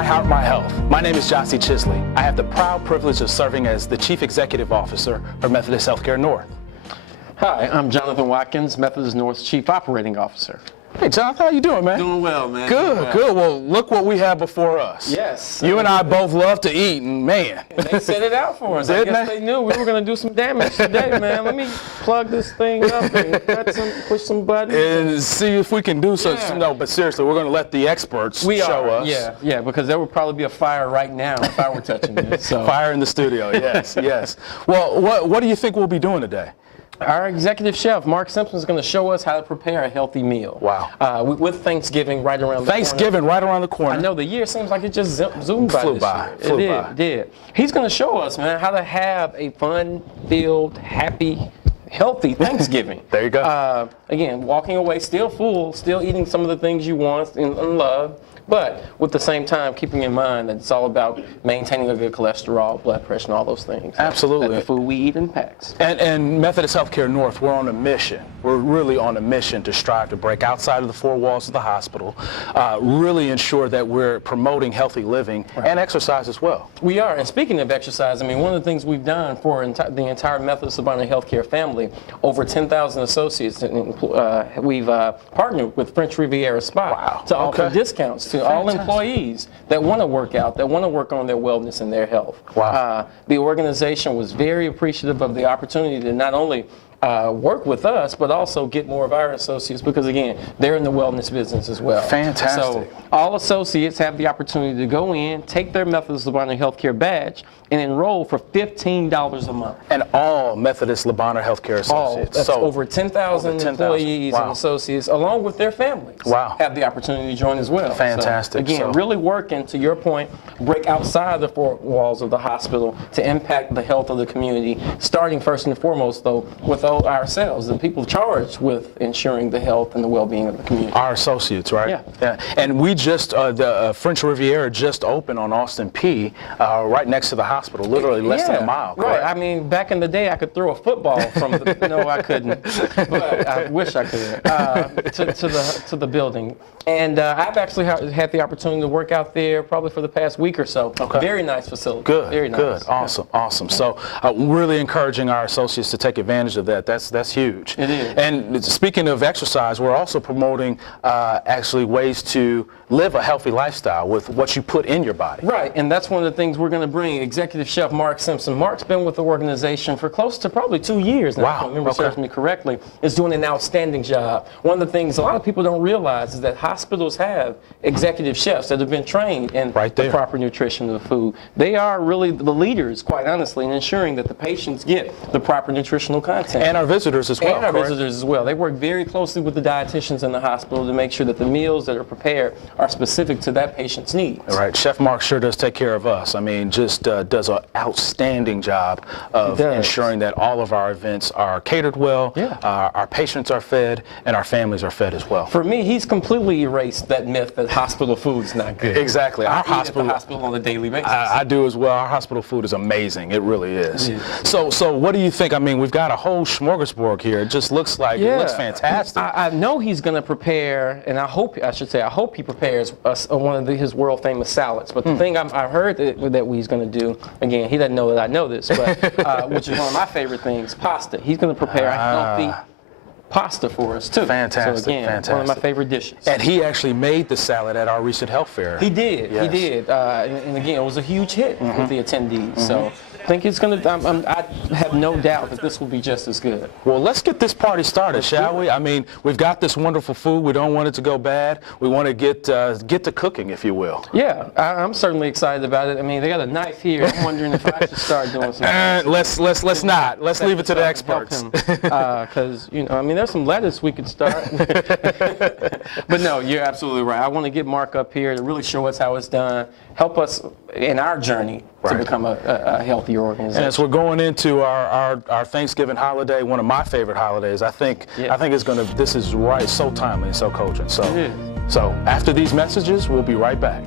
I Heart My Health. My name is Gyasi Chisley. I have the proud privilege of serving as the Chief Executive Officer for Methodist Healthcare North. Hi, I'm Jonathan Watkins, Methodist North's Chief Operating Officer. Hey, Jonathan, how you doing, man? Doing well, man. Good, good. Well, look what we have before us. Yes. You and I both love to eat, and man. They set it out for us. I guess they knew we were going to do some damage today, man. Let me plug this thing up and push some buttons. And see if we can do some. Yeah. No, but seriously, we're going to let the experts show us. Yeah, because there would probably be a fire right now if I were touching it. So. Fire in the studio, yes, yes. Well, what do you think we'll be doing today? Our executive chef, Mark Simpson, is going to show us how to prepare a healthy meal. Wow. With Thanksgiving right around the corner. Thanksgiving right around the corner. I know the year seems like it just zoomed by this year. It did. He's going to show us, man, how to have a fun-filled, happy, healthy Thanksgiving. There you go. Again, walking away still full, still eating some of the things you want and love, but with the same time keeping in mind that it's all about maintaining a good cholesterol, blood pressure, and all those things. Absolutely. That the food we eat impacts. And Methodist Healthcare North, we're on a mission. We're really on a mission to strive to break outside of the four walls of the hospital, really ensure that we're promoting healthy living and exercise as well. We are. And speaking of exercise, I mean, one of the things we've done for the entire Methodist North Healthcare family, over 10,000 associates, we've partnered with French Riviera Spa to offer discounts to all employees that want to work out, that want to work on their wellness and their health. Wow. The organization was very appreciative of the opportunity to not only work with us, but also get more of our associates because, again, they're in the wellness business as well. Fantastic. So all associates have the opportunity to go in, take their Methodist Labana Healthcare badge, and enroll for $15 a month. And all Methodist Labana Healthcare associates. That's over 10,000 employees and associates, along with their families, have the opportunity to join as well. Fantastic. So, again, really working, to your point, break outside the four walls of the hospital to impact the health of the community, starting first and foremost, though, with ourselves, the people charged with ensuring the health and the well-being of the community. Our associates, right? Yeah. And we just, the French Riviera just opened on Austin P, right next to the hospital, literally less than a mile. Right. I mean, back in the day, I could throw a football from the, no, I couldn't, but I wish I could, to the building. And I've actually had the opportunity to work out there probably for the past week or so. Very nice facility. Good. Very nice. Good. Awesome. Awesome. So really encouraging our associates to take advantage of that. That's huge. It is. And speaking of exercise, we're also promoting actually ways to live a healthy lifestyle with what you put in your body. Right. And that's one of the things we're going to bring. Executive Chef Mark Simpson. Mark's been with the organization for close to probably 2 years now. If I remember serves me correctly. Is doing an outstanding job. One of the things a lot of people don't realize is that hospitals have executive chefs that have been trained in the proper nutrition of the food. They are really the leaders, quite honestly, in ensuring that the patients get the proper nutritional content. And our visitors as well. And our visitors as well. They work very closely with the dietitians in the hospital to make sure that the meals that are prepared are specific to that patient's needs. All right. Chef Mark sure does take care of us. I mean, just does an outstanding job of ensuring that all of our events are catered well, our patients are fed, and our families are fed as well. For me, he's completely erased that myth that hospital food's not good. Exactly. I eat at the hospital on a daily basis. I do as well. Our hospital food is amazing. It really is. So what do you think? I mean, we've got a whole smorgasbord here. It just looks like it looks fantastic. I know he's going to prepare, and I hope he prepares one of his world famous salads. But the thing I've heard that he's going to do, again, he doesn't know that I know this, but which is one of my favorite things, pasta. He's going to prepare a healthy pasta for us too. Fantastic. So again, fantastic. One of my favorite dishes. And he actually made the salad at our recent health fair. He did. He did. And again, it was a huge hit with the attendees. So I think it's going to. I have no doubt that this will be just as good. Well, let's get this party started, shall we? I mean, we've got this wonderful food. We don't want it to go bad. We want to get to cooking, if you will. Yeah, I'm certainly excited about it. I mean, they got a knife here. I'm wondering if I should start doing something. Let's not. Let's leave it to the experts. Because I mean, there's some lettuce we could start. But no, you're absolutely right. I want to get Mark up here to really show us how it's done, help us in our journey to become a healthier organization. And as we're going into our Thanksgiving holiday, one of my favorite holidays, I think this is right, so timely and so cogent. So after these messages, we'll be right back.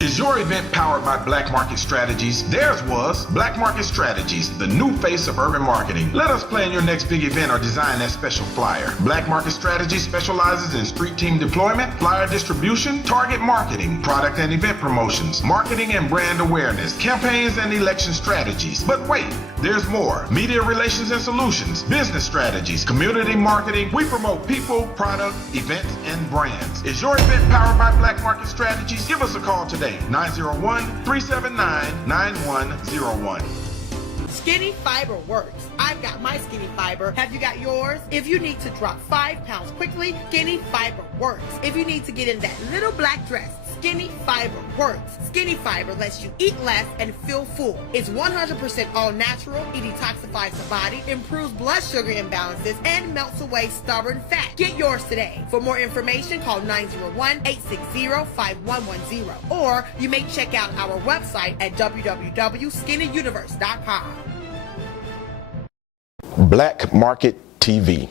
Is your event powered by Black Market Strategies? Theirs was Black Market Strategies, the new face of urban marketing. Let us plan your next big event or design that special flyer. Black Market Strategies specializes in street team deployment, flyer distribution, target marketing, product and event promotions, marketing and brand awareness, campaigns and election strategies. But wait, there's more. Media relations and solutions, business strategies, community marketing. We promote people, product, events, and brands. Is your event powered by Black Market Strategies? Give us a call today. 901-379-9101. Skinny Fiber works. I've got my Skinny Fiber. Have you got yours? If you need to drop 5 pounds quickly, Skinny Fiber works. If you need to get in that little black dress, Skinny Fiber works. Skinny Fiber lets you eat less and feel full. It's 100% all natural. It detoxifies the body, improves blood sugar imbalances, and melts away stubborn fat. Get yours today. For more information, call 901-860-5110. Or you may check out our website at www.skinnyuniverse.com. Black Market TV.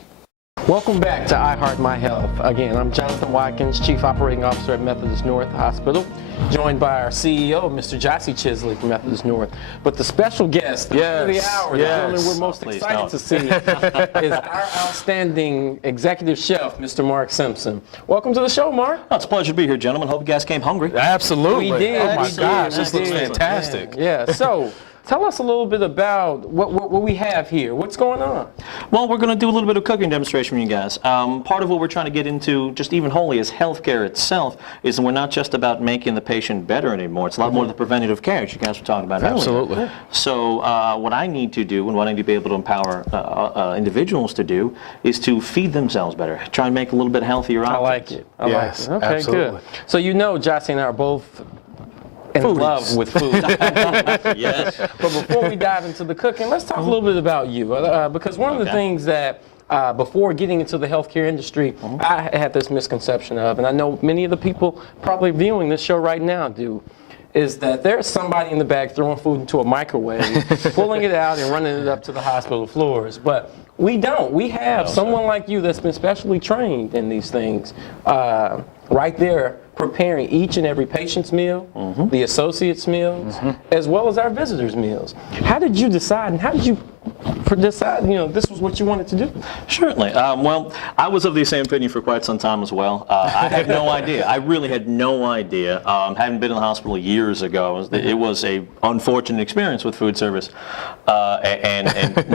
Welcome back to I Heart My Health. Again, I'm Jonathan Watkins, Chief Operating Officer at Methodist North Hospital, joined by our CEO, Mr. Gyasi Chisley from Methodist North. But the special guest of the hour, the gentleman we're most excited to see, is our outstanding executive chef, Mr. Mark Simpson. Welcome to the show, Mark. Oh, it's a pleasure to be here, gentlemen. Hope you guys came hungry. Absolutely. We did. Oh my gosh, this looks fantastic. Yeah. So, tell us a little bit about what we have here. What's going on? Well, we're going to do a little bit of cooking demonstration with you guys. Part of what we're trying to get into, just even wholly as healthcare itself, is that we're not just about making the patient better anymore. It's a lot more the preventative care that you guys were talking about earlier. Absolutely. So what I need to do and what I need to be able to empower individuals to do is to feed themselves better, try and make a little bit healthier options. I like it. I like it. Okay, absolutely. good. So you know Gyasi and I are both in love with food. Yes. But before we dive into the cooking, let's talk a little bit about you. Because one of the things that before getting into the healthcare industry, I had this misconception of, and I know many of the people probably viewing this show right now do, is that there's somebody in the back throwing food into a microwave, pulling it out and running it up to the hospital floors. But we don't. We have someone like you that's been specially trained in these things right there, preparing each and every patient's meal, the associates' meals, as well as our visitors' meals. How did you decide, and how did you decide, this was what you wanted to do? Certainly. Well, I was of the same opinion for quite some time as well. I had no idea. I really had no idea. Hadn't been in the hospital years ago. It was a unfortunate experience with food service. And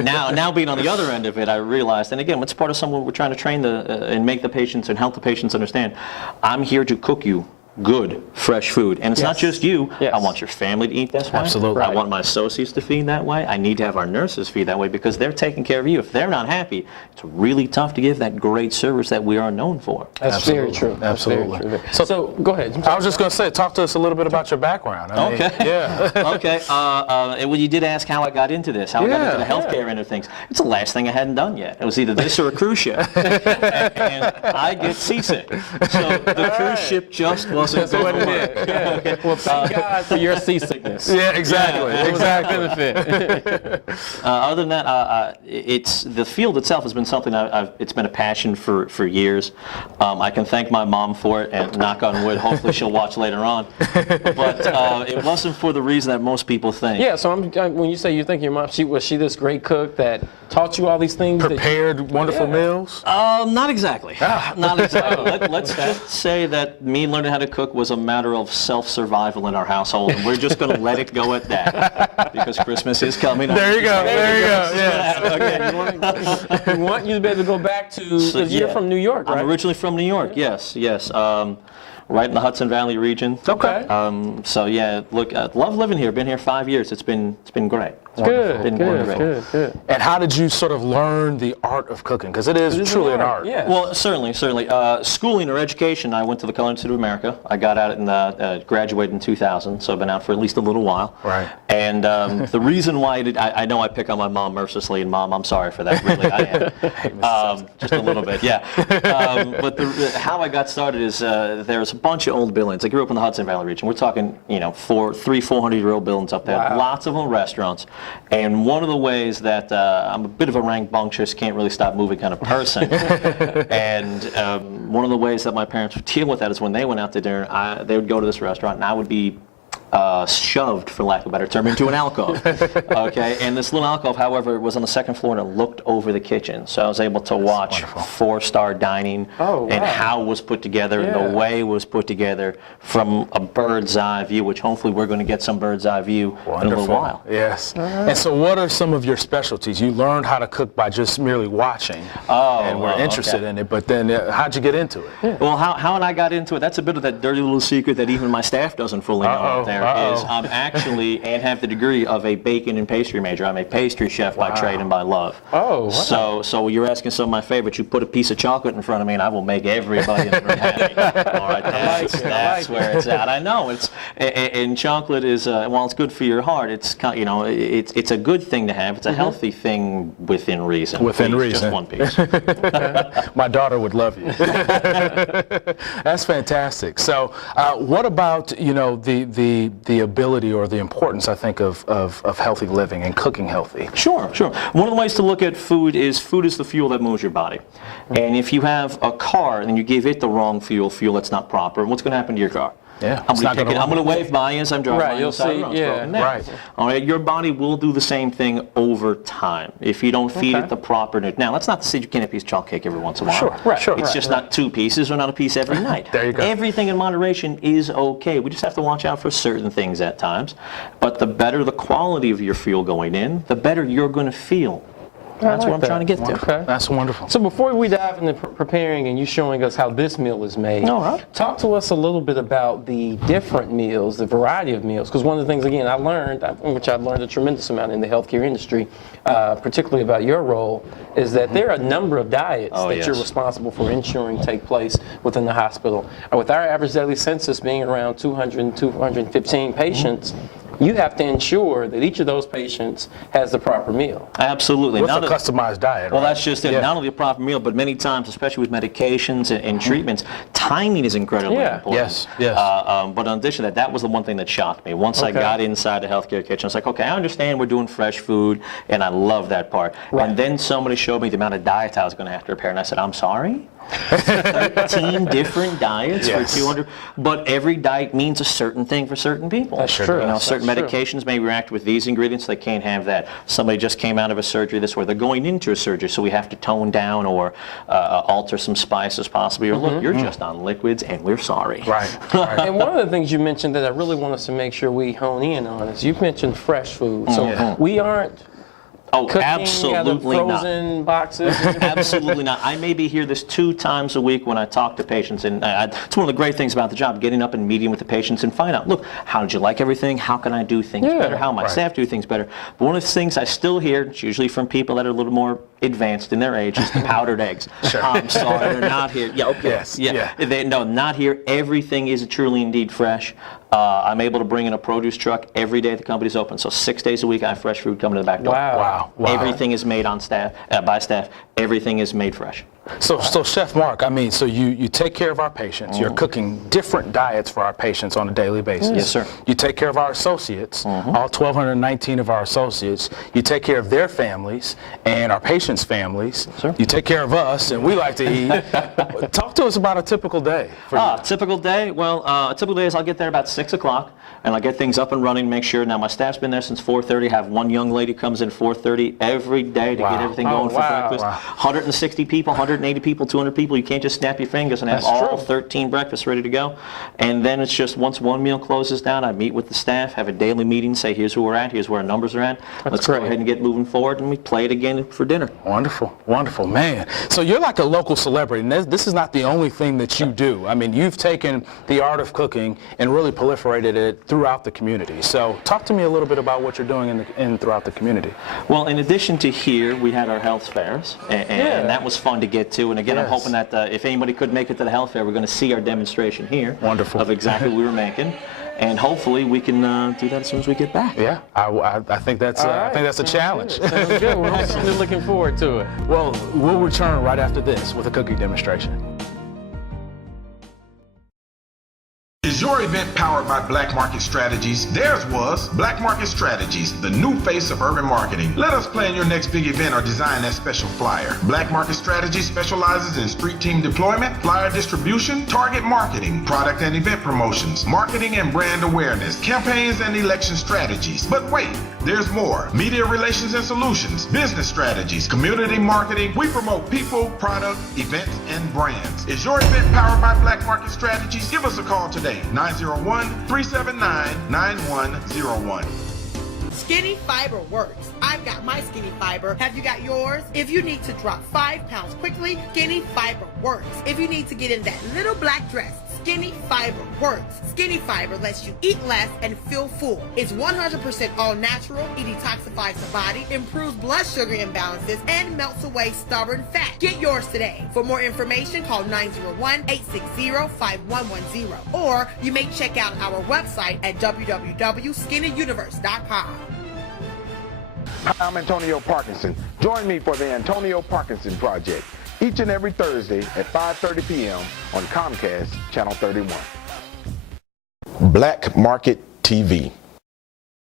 now being on the other end of it, I realized, and again, it's part of someone we're trying to train and make the patients and help the patients understand. I'm here to cook you good, fresh food. And it's not just you. Yes. I want your family to eat this way. Absolutely. I want my associates to feed that way. I need to have our nurses feed that way because they're taking care of you. If they're not happy, it's really tough to give that great service that we are known for. That's very true. Absolutely. Very true. So go ahead. I was just going to say, talk to us a little bit about your background. I mean, yeah. Okay. Well, you did ask how I got into this, how I got into the healthcare end of things. It's the last thing I hadn't done yet. It was either this or a cruise ship. and I get seasick. So the cruise ship just wasn't going to work. Yeah. Okay. Well, thank God for your seasickness. Yeah, exactly. Yeah, exactly. Benefit. Other than that, it's the field itself has been something it's been a passion for years. I can thank my mom for it, and knock on wood, hopefully she'll watch later on. But it wasn't for the reason that most people think. Yeah. So when you say you think your mom, was she this great cook that taught you all these things? Prepared wonderful meals? Not exactly. Not exactly. Let's just say that me learning how to cook was a matter of self-survival in our household, and we're just going to let it go at that because Christmas is coming up. There you go. Yes. Okay. We want you to be able to go back to, because you're from New York, right? I'm originally from New York. Yes. Right in the Hudson Valley region. Okay. So yeah, look, I love living here. Been here 5 years. It's been great. Good. And how did you sort of learn the art of cooking? Because it is truly an art. Yeah. Well, certainly. Schooling or education, I went to the Culinary Institute of America. I got out and graduated in 2000, so I've been out for at least a little while. Right. And the reason why I know I pick on my mom mercilessly, and Mom, I'm sorry for that. Really, I am. Just a little bit, yeah. But how I got started is there's a bunch of old buildings. I grew up in the Hudson Valley region. We're talking, 400-year-old buildings up there. Wow. Lots of them restaurants. And one of the ways that I'm a bit of a rambunctious, can't really stop moving kind of person. And one of the ways that my parents would deal with that is when they went out to dinner, they would go to this restaurant, and I would be shoved, for lack of a better term, into an alcove. Okay, and this little alcove, however, was on the second floor and it looked over the kitchen, so I was able to watch 4-star dining and how it was put together and the way it was put together from a bird's eye view, which hopefully we're going to get some bird's eye view in a little while. Yes. And so, what are some of your specialties? You learned how to cook by just merely watching, and we're interested in it. But then, how'd you get into it? Well, how I got into it, that's a bit of that dirty little secret that even my staff doesn't fully know out there. Is I'm actually, and have the degree of a bacon and pastry major. I'm a pastry chef by trade and by love. So you're asking some of my favorites. You put a piece of chocolate in front of me and I will make everybody in the room happy. All right, that's where it's at. I know, and chocolate is, while it's good for your heart, it's it's a good thing to have. It's a healthy thing within reason. Within reason. Just one piece. My daughter would love you. That's fantastic. So what about, the ability or the importance, I think, of healthy living and cooking healthy? Sure. One of the ways to look at food is the fuel that moves your body. And if you have a car and you give it the wrong fuel that's not proper, what's going to happen to your car? Yeah, I'm going to wave by you as I'm driving. Right, you'll see. All right, your body will do the same thing over time if you don't feed it the proper nutrition. Now, that's not to say you can't have a piece of chocolate cake every once in a while. Sure. It's just not 2 pieces or not a piece every night. There you go. Everything in moderation is okay. We just have to watch out for certain things at times. But the better the quality of your fuel going in, the better you're going to feel. That's what I'm trying to get to. Okay. That's wonderful. So before we dive into preparing and you showing us how this meal is made, talk to us a little bit about the different meals, the variety of meals. Because one of the things, again, I learned, which I've learned a tremendous amount in the healthcare industry, particularly about your role, is that there are a number of diets that you're responsible for ensuring take place within the hospital. With our average daily census being around 200, 215 patients, you have to ensure that each of those patients has the proper meal. Absolutely. With a customized diet. Well, that's just it. Not only a proper meal, but many times, especially with medications and treatments, timing is incredibly important. Yes. But in addition to that was the one thing that shocked me. Once I got inside the healthcare kitchen, I was like, okay, I understand we're doing fresh food, and I love that part. And then somebody showed me the amount of diets I was going to have to prepare, and I said, I'm sorry? 13 different diets for 200, but every diet means a certain thing for certain people. That's true. Certain medications may react with these ingredients, they can't have that. Somebody just came out of a surgery this way, they're going into a surgery, so we have to tone down or alter some spices possibly, or look, you're just on liquids and we're sorry. Right. And one of the things you mentioned that I really want us to make sure we hone in on is you've mentioned fresh food. So we aren't cooking absolutely out of frozen boxes? Absolutely not. I may be here this 2 times a week when I talk to patients, and it's one of the great things about the job, getting up and meeting with the patients and find out, look, how did you like everything? How can I do things better? How my staff do things better? But one of the things I still hear, it's usually from people that are a little more advanced in their age, is the powdered eggs. I'm sorry, they're not here. No, not here. Everything is truly indeed fresh. I'm able to bring in a produce truck every day the company's open. So 6 days a week, I have fresh food coming to the back door. Wow. Everything is made on staff, by staff. Everything is made fresh. So Chef Mark, so you take care of our patients. You're cooking different diets for our patients on a daily basis. Yes, sir. You take care of our associates, all 1,219 of our associates. You take care of their families and our patients' families. Sure. You take care of us, and we like to eat. Talk to us about a typical day. Typical day? Well, a typical day is I'll get there about 6 o'clock, and I'll get things up and running, make sure. Now, my staff's been there since 4:30. Have one young lady comes in 4:30 every day to get everything going for breakfast. 160 people, 180 people, 200 people. You can't just snap your fingers and have all 13 breakfasts ready to go. And then it's just once one meal closes down, I meet with the staff, have a daily meeting, say here's who we're at, here's where our numbers are at. Let's go ahead and get moving forward, and we play it again for dinner. Wonderful, man. So you're like a local celebrity, and this is not the only thing that you do. You've taken the art of cooking and really proliferated it throughout the community. So talk to me a little bit about what you're doing throughout the community. Well, in addition to here, we had our health fairs, and that was fun to get to. And again, I'm hoping that if anybody could make it to the health fair, we're going to see our demonstration here. Wonderful. Of exactly what we were making. And hopefully we can do that as soon as we get back. Yeah, I think that's a challenge. Sounds good. We're really looking forward to it. Well, we'll return right after this with a cooking demonstration. Is your event powered by Black Market Strategies? Theirs was Black Market Strategies, the new face of urban marketing. Let us plan your next big event or design that special flyer. Black Market Strategies specializes in street team deployment, flyer distribution, target marketing, product and event promotions, marketing and brand awareness, campaigns and election strategies. But wait, there's more. Media relations and solutions, business strategies, community marketing. We promote people, product, events, and brands. Is your event powered by Black Market Strategies? Give us a call today, 901-379-9101. Skinny Fiber works. I've got my Skinny Fiber. Have you got yours? If you need to drop 5 pounds quickly, Skinny Fiber works. If you need to get in that little black dress, Skinny Fiber works. Skinny Fiber lets you eat less and feel full. It's 100% all natural. It detoxifies the body, improves blood sugar imbalances, and melts away stubborn fat. Get yours today. For more information, call 901-860-5110. Or you may check out our website at www.skinnyuniverse.com. I'm Antonio Parkinson. Join me for the Antonio Parkinson Project each and every Thursday at 5:30 p.m. on Comcast Channel 31. Black Market TV.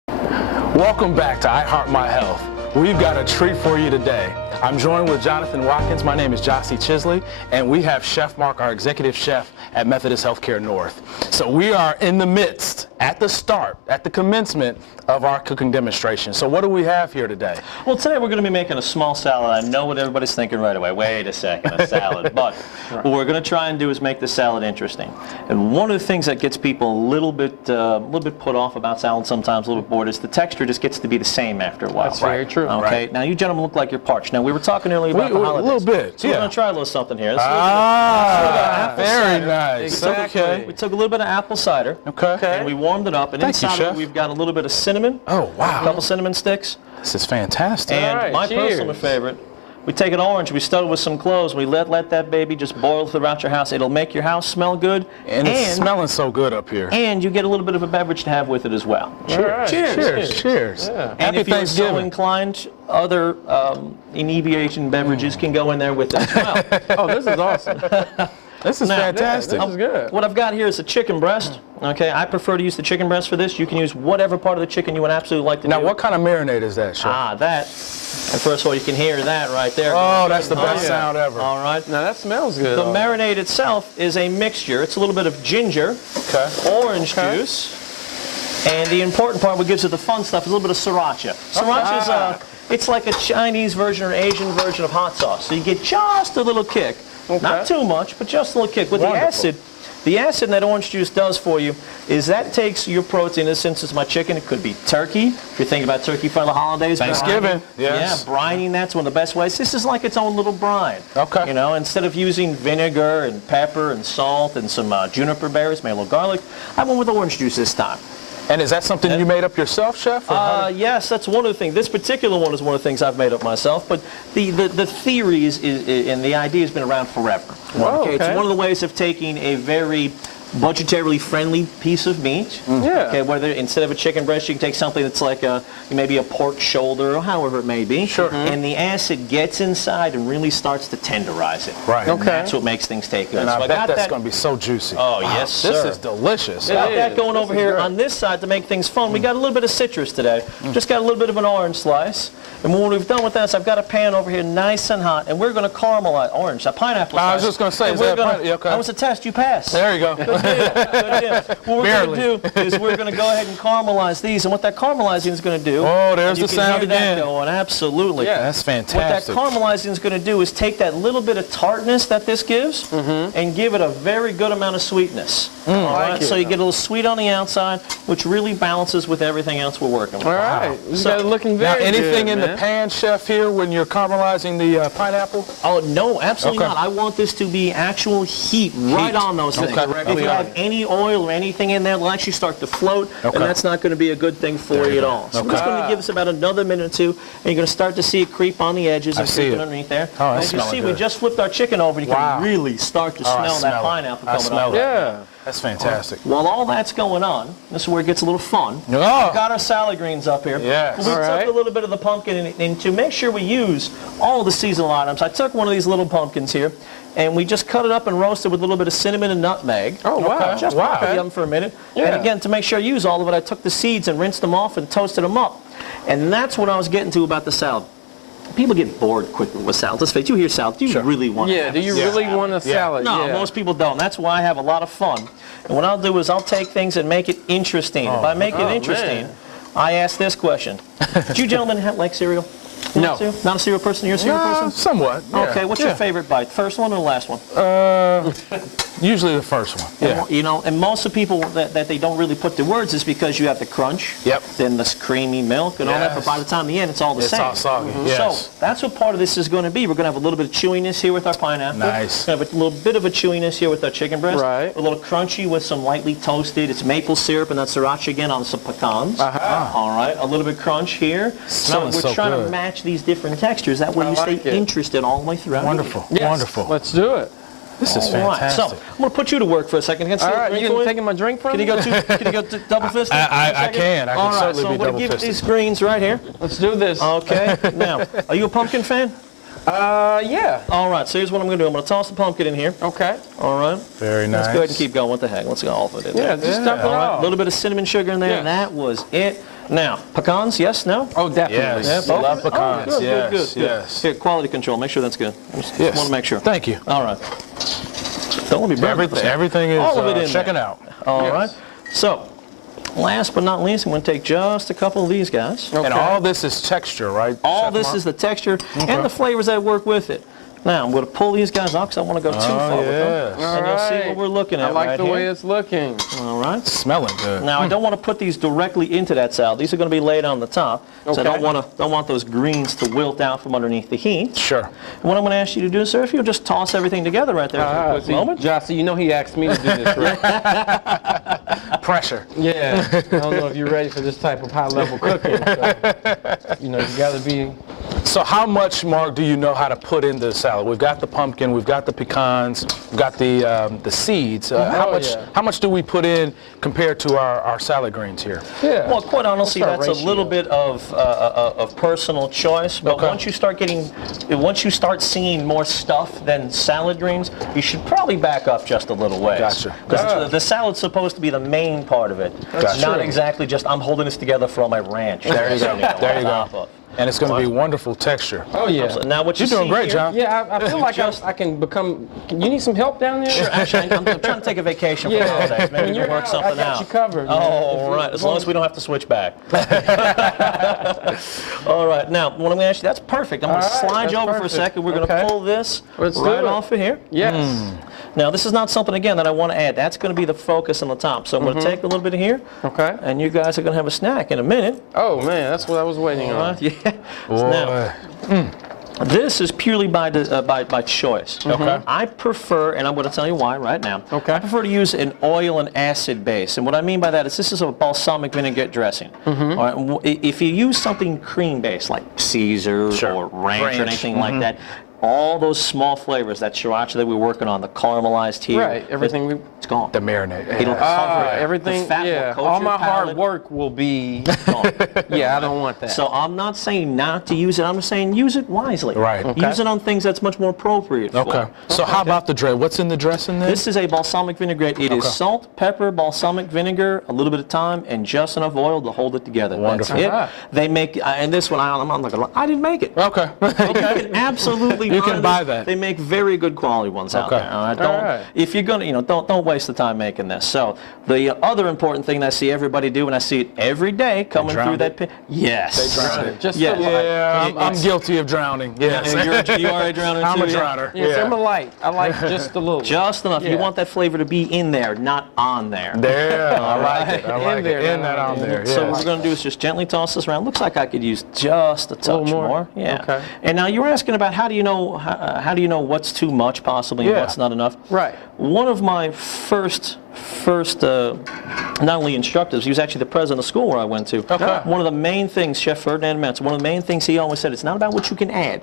Welcome back to I Heart My Health. We've got a treat for you today. I'm joined with Jonathan Watkins. My name is Gyasi Chisley, and we have Chef Mark, our executive chef at Methodist Healthcare North. So we are in the midst, at the start, at the commencement of our cooking demonstration. So what do we have here today? Well, today we're going to be making a small salad. I know what everybody's thinking right away. Wait a second, a salad. But what we're going to try and do is make the salad interesting. And one of the things that gets people a little bit put off about salad sometimes, a little bit bored, is the texture just gets to be the same after a while. That's very true. Okay. Right. Now you gentlemen look like you're parched. Now we were talking earlier about the holidays. A little bit. So we're going to try a little something here. Very nice. We took a little bit of apple cider. Okay. And we warmed it up. And Thank you, inside of Chef. it, we've got a little bit of cinnamon. Oh, wow. A couple cinnamon sticks. This is fantastic. And right, my cheers. personal favorite, we take an orange, we stuff it with some cloves, we let that baby just boil throughout your house. It'll make your house smell good. And it's smelling so good up here. And you get a little bit of a beverage to have with it as well. Right. Cheers. And Happy if you're so Thanksgiving. inclined, other inebriation beverages can go in there with it as well. Oh, this is awesome. This is fantastic. This is good. What I've got here is a chicken breast. Okay, I prefer to use the chicken breast for this. You can use whatever part of the chicken you would absolutely like to Now, do. what kind of marinade is that, Chef? That. And first of all, you can hear that right there. Oh, that's the best sound ever. All right. Now that smells good. The marinade itself is a mixture. It's a little bit of ginger, orange juice, and the important part, what gives it the fun stuff, is a little bit of sriracha. Sriracha is it's like a Chinese version or Asian version of hot sauce. So you get just a little kick. Not too much, but just a little kick. With the acid that orange juice does for you is that takes your protein. In this instance, my chicken, it could be turkey. If you're thinking about turkey for the holidays. Thanksgiving, yes. Yeah, brining, that's one of the best ways. This is like its own little brine. Okay. You know, instead of using vinegar and pepper and salt and some juniper berries, maybe a little garlic, I went with orange juice this time. And is that something you made up yourself, Chef? Yes, that's one of the things. This particular one is one of the things I've made up myself, but the theory is and the idea has been around forever. Okay? It's one of the ways of taking a very budgetarily friendly piece of meat. Okay, whether instead of a chicken breast, you can take something that's like maybe a pork shoulder or however it may be. Sure. And the acid gets inside and really starts to tenderize it. Right. And that's what makes things taste good. And So I bet that's going to be so juicy. Oh, yes, sir. This is delicious. Got that going over here on this side to make things fun. We got a little bit of citrus today. Just got a little bit of an orange slice. And when we've done with this, I've got a pan over here nice and hot, and we're going to caramelize a pineapple slice. I was just going to say, that was a test. You passed. There you go. Good deal. What we're going to do is we're going to go ahead and caramelize these, and what that caramelizing is going to do. Oh, there's the sound again. again. Going. Absolutely. Yeah, that's fantastic. What that caramelizing is going to do is take that little bit of tartness that this gives and give it a very good amount of sweetness. All right, so you get a little sweet on the outside, which really balances with everything else we're working with. All right. So looking very now, anything good, in the pan, Chef, here when you're caramelizing the pineapple? Oh, no, absolutely not. I want this to be actual heat right on those things. If you have any oil or anything in there, it'll actually start to float, and that's not going to be a good thing for you at all. So it's going to give us about another minute or two, and you're going to start to see it creep on the edges and creep underneath there. Oh, as you see, we just flipped our chicken over, and you can really start to smell that pineapple coming up. Yeah. That's fantastic. While all that's going on, this is where it gets a little fun. Oh. We've got our salad greens up here. Yes. We took a little bit of the pumpkin, and to make sure we use all the seasonal items, I took one of these little pumpkins here, and we just cut it up and roasted with a little bit of cinnamon and nutmeg. Oh, wow. Just pop it in the oven for a minute. Yeah. And again, to make sure I use all of it, I took the seeds and rinsed them off and toasted them up. And that's what I was getting to about the salad. People get bored quickly with salad. Let's face it, you hear salad, do you really want to have do you really want a salad? No, most people don't. That's why I have a lot of fun. And what I'll do is I'll take things and make it interesting. If I make it interesting, I ask this question. Do you gentlemen like cereal? No. Not a cereal person? You're a cereal person? Somewhat. Okay, what's your favorite bite? First one or the last one? Usually the first one. And, you know, and most of the people that they don't really put to words is because you have the crunch, then the creamy milk and all that, but by the time the end, it's all the same. It's all soggy, So that's what part of this is going to be. We're going to have a little bit of chewiness here with our pineapple. Nice. We're going to have a little bit of a chewiness here with our chicken breast. Right. A little crunchy with some lightly toasted. It's maple syrup and that's sriracha again on some pecans. All right. A little bit crunch here. Smelling So we're trying good. to match these different textures. That way you stay interested all the way throughout. Wonderful. Yes. Wonderful. Let's do it. This is All right, fantastic. so I'm going to put you to work for a second. Can I All right, you taking my drink from me? Can you go to double fisted? I can. I can All right, certainly so be I'm going to double give fisted. these greens right here. Let's do this. Okay. Now, are you a pumpkin fan? Yeah. All right, so here's what I'm going to do. I'm going to toss the pumpkin in here. Okay. All right. Very nice. Let's go ahead and keep going. What the heck? Let's go all of it in there. Yeah, just dump it All right, all. a little bit of cinnamon sugar in there. Yes. And that was it. Now, pecans, yes, no? Oh, definitely. Yes. both? Love pecans. Oh, good, Yes, good. yes. Here, quality control. Make sure that's good. Just Yes. want to make sure. Thank you. All right. Don't let me burn it there. Everything is All of it in checking there. out. All right. So, last but not least, I'm going to take just a couple of these guys. And all this is texture, right? All Chef this Mark? is the texture and the flavors that work with it. Now, I'm going to pull these guys off because I want to go too far with them. yes. And you'll see what we're looking at I like right the here. way it's looking. All right. Smelling good. Now, I don't want to put these directly into that salad. These are going to be laid on the top. So I Okay. don't want those greens to wilt out from underneath the heat. Sure. And what I'm going to ask you to do, sir, if you'll just toss everything together right there for a quick moment. Gyasi, you know he asked me to do this, right? Pressure. Yeah. I don't know if you're ready for this type of high-level cooking. So, you know, you got to be... So how much, Mark, do you know how to put into the salad? We've got the pumpkin, we've got the pecans, we've got the seeds. How much do we put in compared to our salad greens here? Yeah. Well, quite honestly, What's our that's a ratio? little bit of personal choice. But Okay. once you start seeing more stuff than salad greens, you should probably back up just a little ways. Gotcha. Because the salad's supposed to be the main part of it. Gotcha. Not exactly just I'm holding this together for all my ranch. There you go. There you go. Of. And it's going to be wonderful texture. Oh, yeah. So now what You're doing see great, here- John. Yeah, I feel like I can become... You need some help down there? Sure, actually, I'm trying to take a vacation for the holidays. Maybe When we you're can work out, something I got out. you covered. man. Oh, right. As long as we don't have to switch back. All right. Now, what I'm going to ask you, that's perfect. I'm going to All right, slide you that's over for a perfect. second. We're going to Okay. pull this Let's do right it. off of here. Yes. Now, this is not something, again, that I want to add. That's going to be the focus on the top. So I'm going to take a little bit of here. Okay. And you guys are going to have a snack in a minute. Oh, man, that's what I was waiting on. Yeah. Now, this is purely by choice. Okay. I prefer, and I'm going to tell you why right now. Okay. I prefer to use an oil and acid base. And what I mean by that is this is a balsamic vinaigrette dressing. All right. And if you use something cream-based like Caesar or ranch or anything like that, all those small flavors, that sriracha that we're working on, the caramelized here, Right, everything we... it's gone. The marinade. It'll cover it. everything, The fat will yeah. coat All your my hard palate. work will be... Gone. Yeah, I don't want that. So I'm not saying not to use it. I'm just saying use it wisely. Right. Okay. Use it on things that's much more appropriate for. Okay. So how about the dress? What's in the dressing then? This is a balsamic vinaigrette. It is salt, pepper, balsamic vinegar, a little bit of thyme, and just enough oil to hold it together. Wonderful. That's it. They make, and this one, I'm not gonna lie, I didn't make it. Okay. You can absolutely You can buy that. They make very good quality ones out Okay. there. All right? All right. If you're gonna, don't waste the time making this. So the other important thing that I see everybody do, and I see it every day coming drowned through that it. pit. Yes. They drowned it. Just Yes. a light. Yeah, I'm guilty of drowning. Yes. You are a drowner I'm too, a yeah? drowner. Yes, I'm a light. I like just a little. Just enough. You Yeah. want that flavor to be in there, not on there. There. I like it. I In like there, it. In not that on on there. So yes. what we're going to do is just gently toss this around. Looks like I could use just a touch little more? Yeah. Okay. And now you were asking about how do you know what's too much possibly and Yeah. what's not enough. Right. One of my first not only instructors, he was actually the president of the school where I went to. Okay. One of the main things, Chef Ferdinand Metz, one of the main things he always said, it's not about what you can add.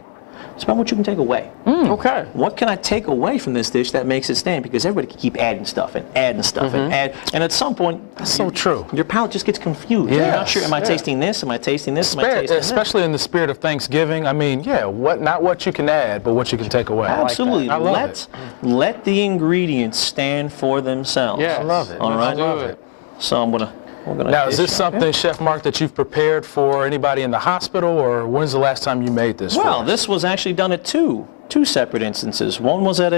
It's about what you can take away. Okay. What can I take away from this dish that makes it stand? Because everybody can keep adding stuff and adding stuff and add. And at some point, that's so true. Your palate just gets confused. Yes. You're not sure, am I tasting this? Am I tasting this? Am I tasting this? Especially in the spirit of Thanksgiving. I mean, yeah, not what you can add, but what you can take away. Absolutely. I love it. Let the ingredients stand for themselves. Yeah, I love it. All right. I love it. So we're gonna now, is this something, Chef Mark, that you've prepared for anybody in the hospital, or when's the last time you made this? Well, this was actually done at two separate instances. One was at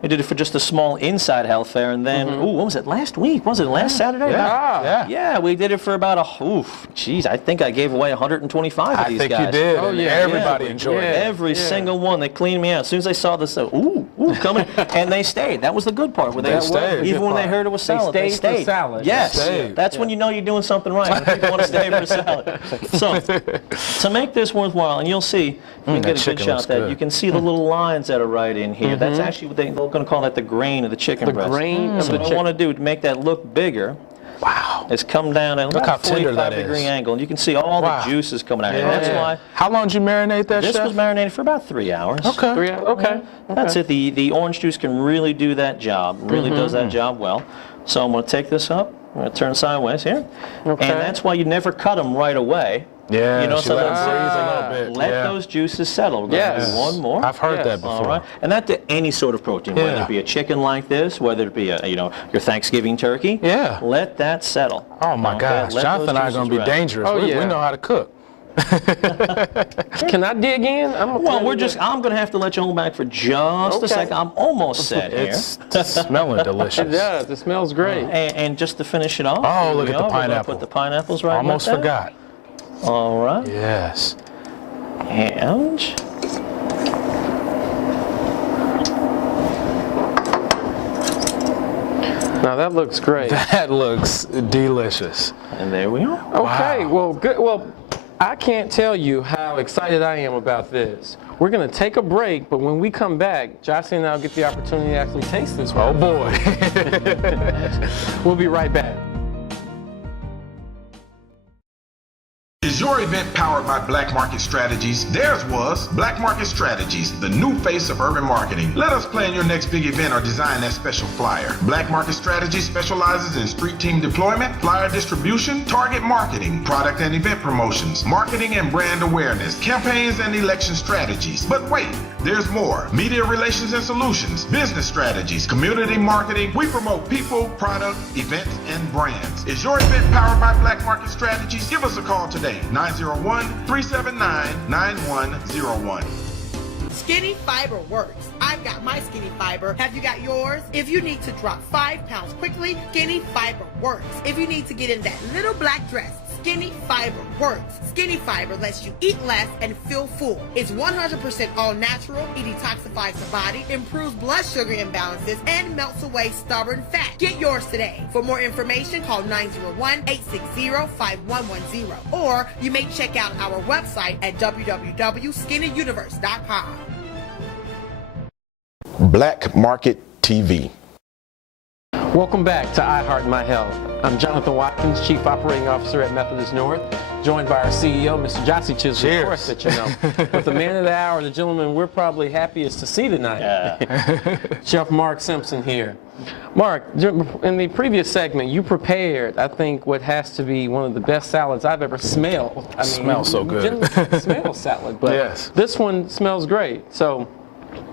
we did it for just a small inside health fair, and then, what was it, last week? Was it last Saturday? Yeah, we did it for about I think I gave away 125 of these guys. I think you did. Oh, yeah. Everybody enjoyed it. Every single one. They cleaned me out. As soon as they saw this, coming, and they stayed. That was the good part. Where they stayed. Even when they heard it was salad, they stayed. For salad. Yes, that's when you know you're doing something right. When people want to stay for salad. So, to make this worthwhile, and you'll see, if you get a good shot that you can see the little lines that are right in here. That's actually what they're going to call that the grain of the chicken breast. The grain of the So what I want to do to make that look bigger. Wow. It's come down at Look how about tender that 45-degree is. angle. And you can see all the juices coming out. Yeah. And that's why How long did you marinate that, this Chef? was marinated for about 3 hours. Okay. 3 hours? Okay. That's it. The orange juice can really do that job. Really does that job well. So I'm going to take this up. I'm going to turn sideways here. Okay. And that's why you never cut them right away. Yeah, You know, so let it that's- breathe a little bit. Let yeah. those juices settle. We're going to do one more. I've heard that before. All right, and that to any sort of protein, whether Yeah. it be a chicken like this, whether it be your Thanksgiving turkey. Yeah. Let that settle. Oh my gosh, Let Jonathan and I are those going to be juices rest. dangerous. Oh, we yeah. know how to cook. Can I dig in? Well, I'm going to have to let you hold back for just a second. I'm almost set here. It's smelling delicious. It does. It smells great. And just to finish it off. Oh, here look we at the are. We're gonna pineapple. Put the pineapples right Almost like that. forgot. All right. Yes. And Now that looks great. That looks delicious. there we are. Okay, well, good. Well, I can't tell you how excited I am about this. We're going to take a break, but when we come back, Gyasi and I will get the opportunity to actually taste this one. Oh boy. We'll be right back. Is your event powered by Black Market Strategies? Theirs was Black Market Strategies, the new face of urban marketing. Let us plan your next big event or design that special flyer. Black Market Strategies specializes in street team deployment, flyer distribution, target marketing, product and event promotions, marketing and brand awareness, campaigns and election strategies. But wait, there's more. Media relations and solutions, business strategies, community marketing. We promote people, product, events, and brands. Is your event powered by Black Market Strategies? Give us a call today. 901-379-9101. Skinny Fiber works. I've got my Skinny Fiber. Have you got yours? If you need to drop 5 pounds quickly, Skinny Fiber works. If you need to get in that little black dress, Skinny Fiber works. Skinny Fiber lets you eat less and feel full. It's 100% all natural. It detoxifies the body, improves blood sugar imbalances, and melts away stubborn fat. Get yours today. For more information, call 901-860-5110. Or you may check out our website at www.skinnyuniverse.com. Black Market TV. Welcome back to I Heart My Health. I'm Jonathan Watkins, Chief Operating Officer at Methodist North, joined by our CEO, Mr. Gyasi Chisley, Cheers. of course, that you know. But the man of the hour, the gentleman we're probably happiest to see tonight, Chef Mark Simpson here. Mark, in the previous segment, you prepared, I think, what has to be one of the best salads I've ever smelled. I mean, Smells so good. You didn't smell salad, but Yes. this one smells great. So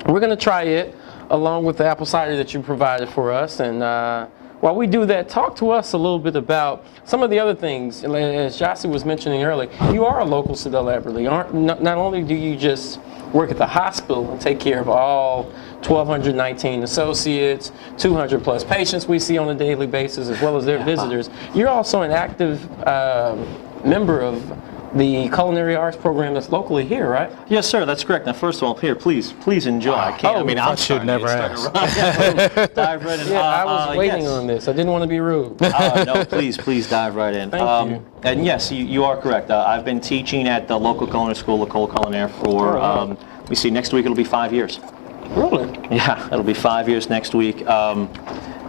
we're going to try it along with the apple cider that you provided for us. And while we do that, talk to us a little bit about some of the other things. As Gyasi was mentioning earlier, you are a local to Del Eberly. Not only do you just work at the hospital and take care of all 1,219 associates, 200 plus patients we see on a daily basis, as well as their visitors, you're also an active member of the culinary arts program that's locally here, right? Yes, sir. That's correct. Now, first of all, here, please enjoy. I can't. Oh, I mean, I I'm should starting to never get started. Dive right in. Yeah, I was waiting yes. on this. I didn't want to be rude. No, please dive right in. Thank you. And yes, you are correct. I've been teaching at the local culinary school, L'École Culinaire, for, we see next week it'll be 5 years. Really? Yeah, it'll be 5 years next week.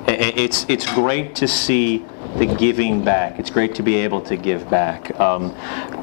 It's great to see the giving back. It's great to be able to give back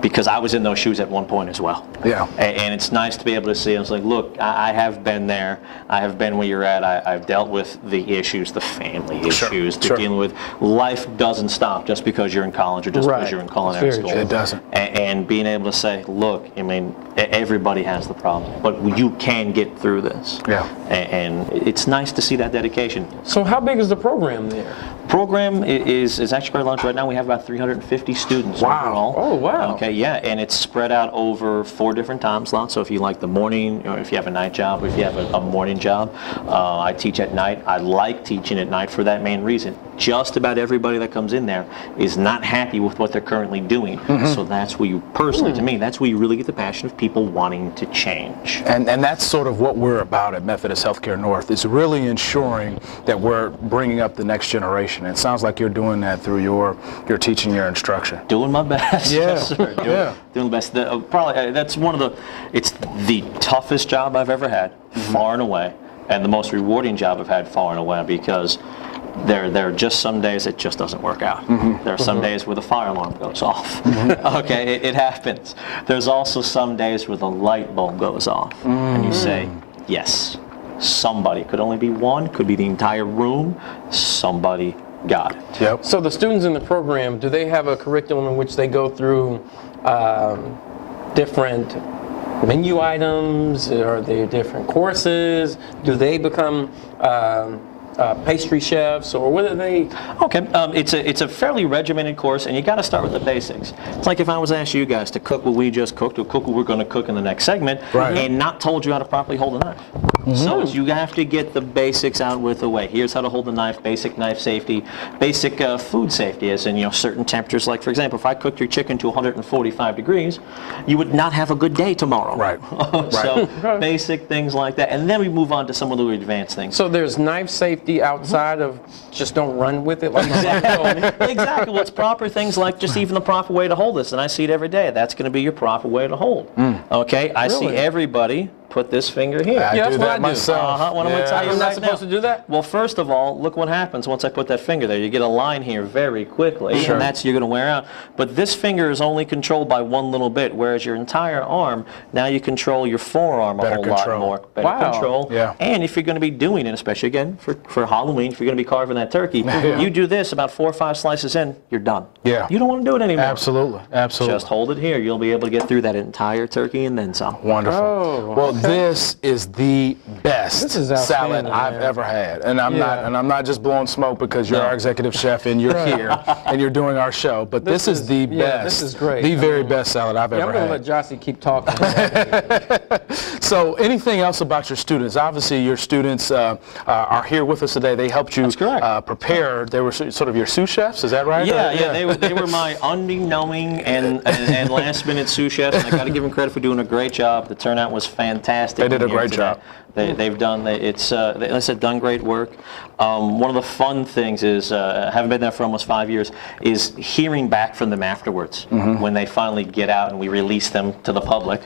because I was in those shoes at one point as well. Yeah. And it's nice to be able to see. I was like, look, I have been there. I have been where you're at. I've dealt with the issues, the family issues, dealing with life doesn't stop just because you're in college or just because you're in culinary school. It doesn't. And being able to say, look, I mean, everybody has the problem, but you can get through this. Yeah. And it's nice to see that dedication. So how big is the program there? Program is actually quite large. Right now we have about 350 students overall. Oh, wow. Okay, yeah, and it's spread out over 4 different time slots. So if you like the morning, or if you have a night job, or if you have a morning job, I teach at night. I like teaching at night for that main reason. Just about everybody that comes in there is not happy with what they're currently doing. So that's where you, personally, to me, that's where you really get the passion of people wanting to change. And that's sort of what we're about at Methodist Healthcare North, is really ensuring that we're bringing up the next generation. It sounds like you're doing that through your teaching, your instruction. Doing my best. Yeah. Yes, sir. Doing the best. Probably that's it's the toughest job I've ever had, far and away, and the most rewarding job I've had, far and away, because there are just some days it just doesn't work out. There are some days where the fire alarm goes off. Okay, it happens. There's also some days where the light bulb goes off, and you say, yes, somebody, could only be one, could be the entire room, somebody got it. Yep. So the students in the program, do they have a curriculum in which they go through different menu items? Are there different courses? Do they become pastry chefs, or what are they? Okay, it's a fairly regimented course, and you got to start with the basics. It's like if I was asked you guys to cook what we just cooked, or cook what we're going to cook in the next segment, and not told you how to properly hold a knife. So you have to get the basics out with the way. Here's how to hold the knife, basic knife safety, basic food safety, as in certain temperatures. Like for example, if I cooked your chicken to 145 degrees, you would not have a good day tomorrow. Right. So basic things like that, and then we move on to some of the advanced things. So there's knife safety outside of just don't run with it. Like Exactly. Well, it's proper things like just even the proper way to hold this, and I see it every day. That's going to be your proper way to hold. Okay. I see everybody put this finger here. I do that myself. What am I telling you I'm not right supposed now? to do that? Well, first of all, look what happens once I put that finger there. You get a line here very quickly, and that's you're going to wear out. But this finger is only controlled by one little bit, whereas your entire arm, now you control your forearm a whole lot more. Better control. Yeah. And if you're going to be doing it, especially again for Halloween, if you're going to be carving that turkey, you do this about 4 or 5 slices in, you're done. Yeah. You don't want to do it anymore. Absolutely. Just hold it here. You'll be able to get through that entire turkey and then some. Wonderful. Well, this is the best salad I've ever had, and I'm not just blowing smoke because you're our executive chef and you're here and you're doing our show, but this is the best. This is great. The very best salad I've ever had. I'm going to let Gyasi keep talking. So, anything else about your students? Obviously, your students are here with us today. They helped you prepare. They were sort of your sous chefs. Is that right? Yeah. They were my unbeknowing and last minute sous chefs. And I got to give them credit for doing a great job. The turnout was fantastic. They did a great job. They've done, like I said, done great work. One of the fun things is, having been there for almost 5 years, is hearing back from them afterwards when they finally get out and we release them to the public.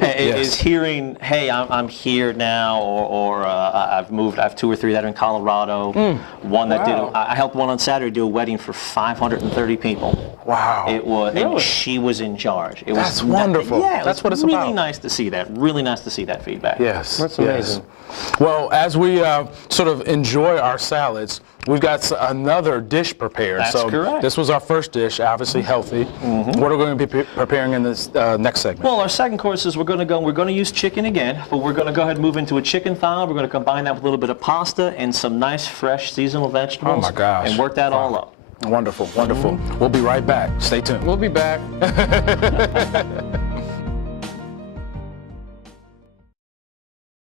Is hearing, hey, I'm here now, or I've moved. I have 2 or 3 that are in Colorado. One that I helped one on Saturday do a wedding for 530 people. Wow. It was, and she was in charge. That's wonderful. That's what it's really about. Nice to see that. Really nice to see that feedback. Yes. That's amazing. Well, as we sort of enjoy our salads, we've got another dish prepared. That's correct. This was our first dish, obviously healthy. What are we going to be preparing in this next segment? Well, our second course is we're going to use chicken again, but we're going to go ahead and move into a chicken thigh. We're going to combine that with a little bit of pasta and some nice fresh seasonal vegetables. Oh my gosh. And work that all up. Wonderful, wonderful. We'll be right back. Stay tuned. We'll be back.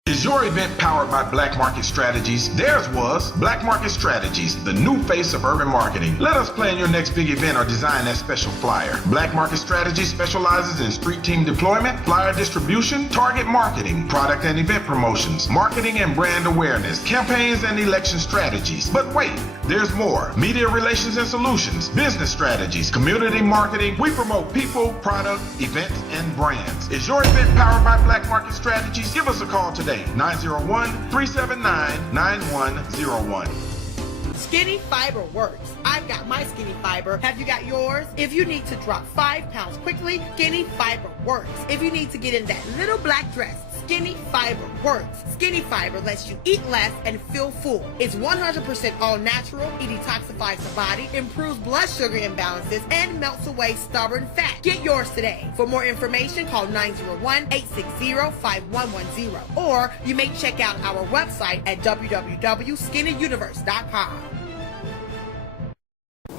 Is your event powered by Black Market Strategies? Theirs was Black Market Strategies, the new face of urban marketing. Let us plan your next big event or design that special flyer. Black Market Strategies specializes in street team deployment, flyer distribution, target marketing, product and event promotions, marketing and brand awareness, campaigns and election strategies. But wait, there's more. Media relations and solutions, business strategies, community marketing. We promote people, product, events, and brands. Is your event powered by Black Market Strategies? Give us a call today. 901-379-9101. Skinny Fiber works. I've got my Skinny Fiber. Have you got yours? If you need to drop 5 pounds quickly, Skinny Fiber works. If you need to get in that little black dress, Skinny Fiber works. Skinny Fiber lets you eat less and feel full. It's 100% all natural. It detoxifies the body, improves blood sugar imbalances, and melts away stubborn fat. Get yours today. For more information, call 901-860-5110. Or you may check out our website at www.skinnyuniverse.com.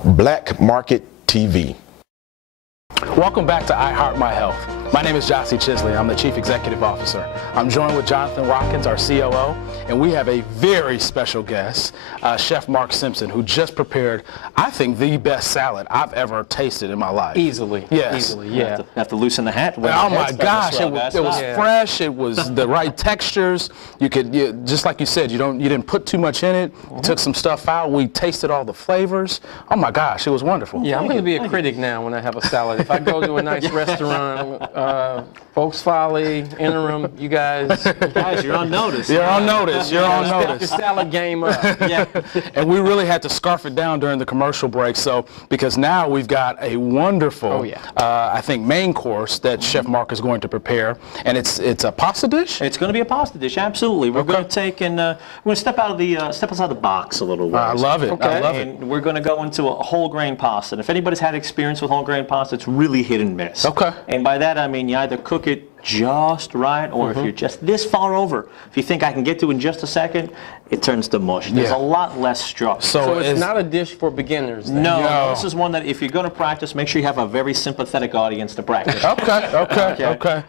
Black Market TV. Welcome back to I Heart My Health. My name is Gyasi Chisley. I'm the Chief Executive Officer. I'm joined with Jonathan Watkins, our COO, and we have a very special guest, Chef Mark Simpson, who just prepared, I think, the best salad I've ever tasted in my life. Easily. Yes. Easily, yeah. Have to loosen the hat. Oh my gosh, it was fresh. It was the right textures. You could, just like you said, you didn't put too much in it. You took some stuff out. We tasted all the flavors. Oh my gosh, it was wonderful. Yeah, I'm going to be a critic now when I have a salad. If I go to a nice restaurant, Folks Folly, Interim, you guys, you're on notice. You're on notice. You're on step notice. your salad game up. Yeah. And we really had to scarf it down during the commercial break. So because now we've got a wonderful, I think, main course that Chef Mark is going to prepare, and it's a pasta dish. It's going to be a pasta dish, absolutely. We're going to take and we're going to step outside the box a little bit. I love it. Okay. I love it. And we're going to go into a whole grain pasta. And if anybody's had experience with whole grain pasta, it's really hit and miss. Okay. And by that I mean you either cook it just right, or if you're just this far over, if you think I can get to in just a second, it turns to mush. There's a lot less structure. So it's not a dish for beginners then. No, this is one that if you're going to practice, make sure you have a very sympathetic audience to practice. Okay.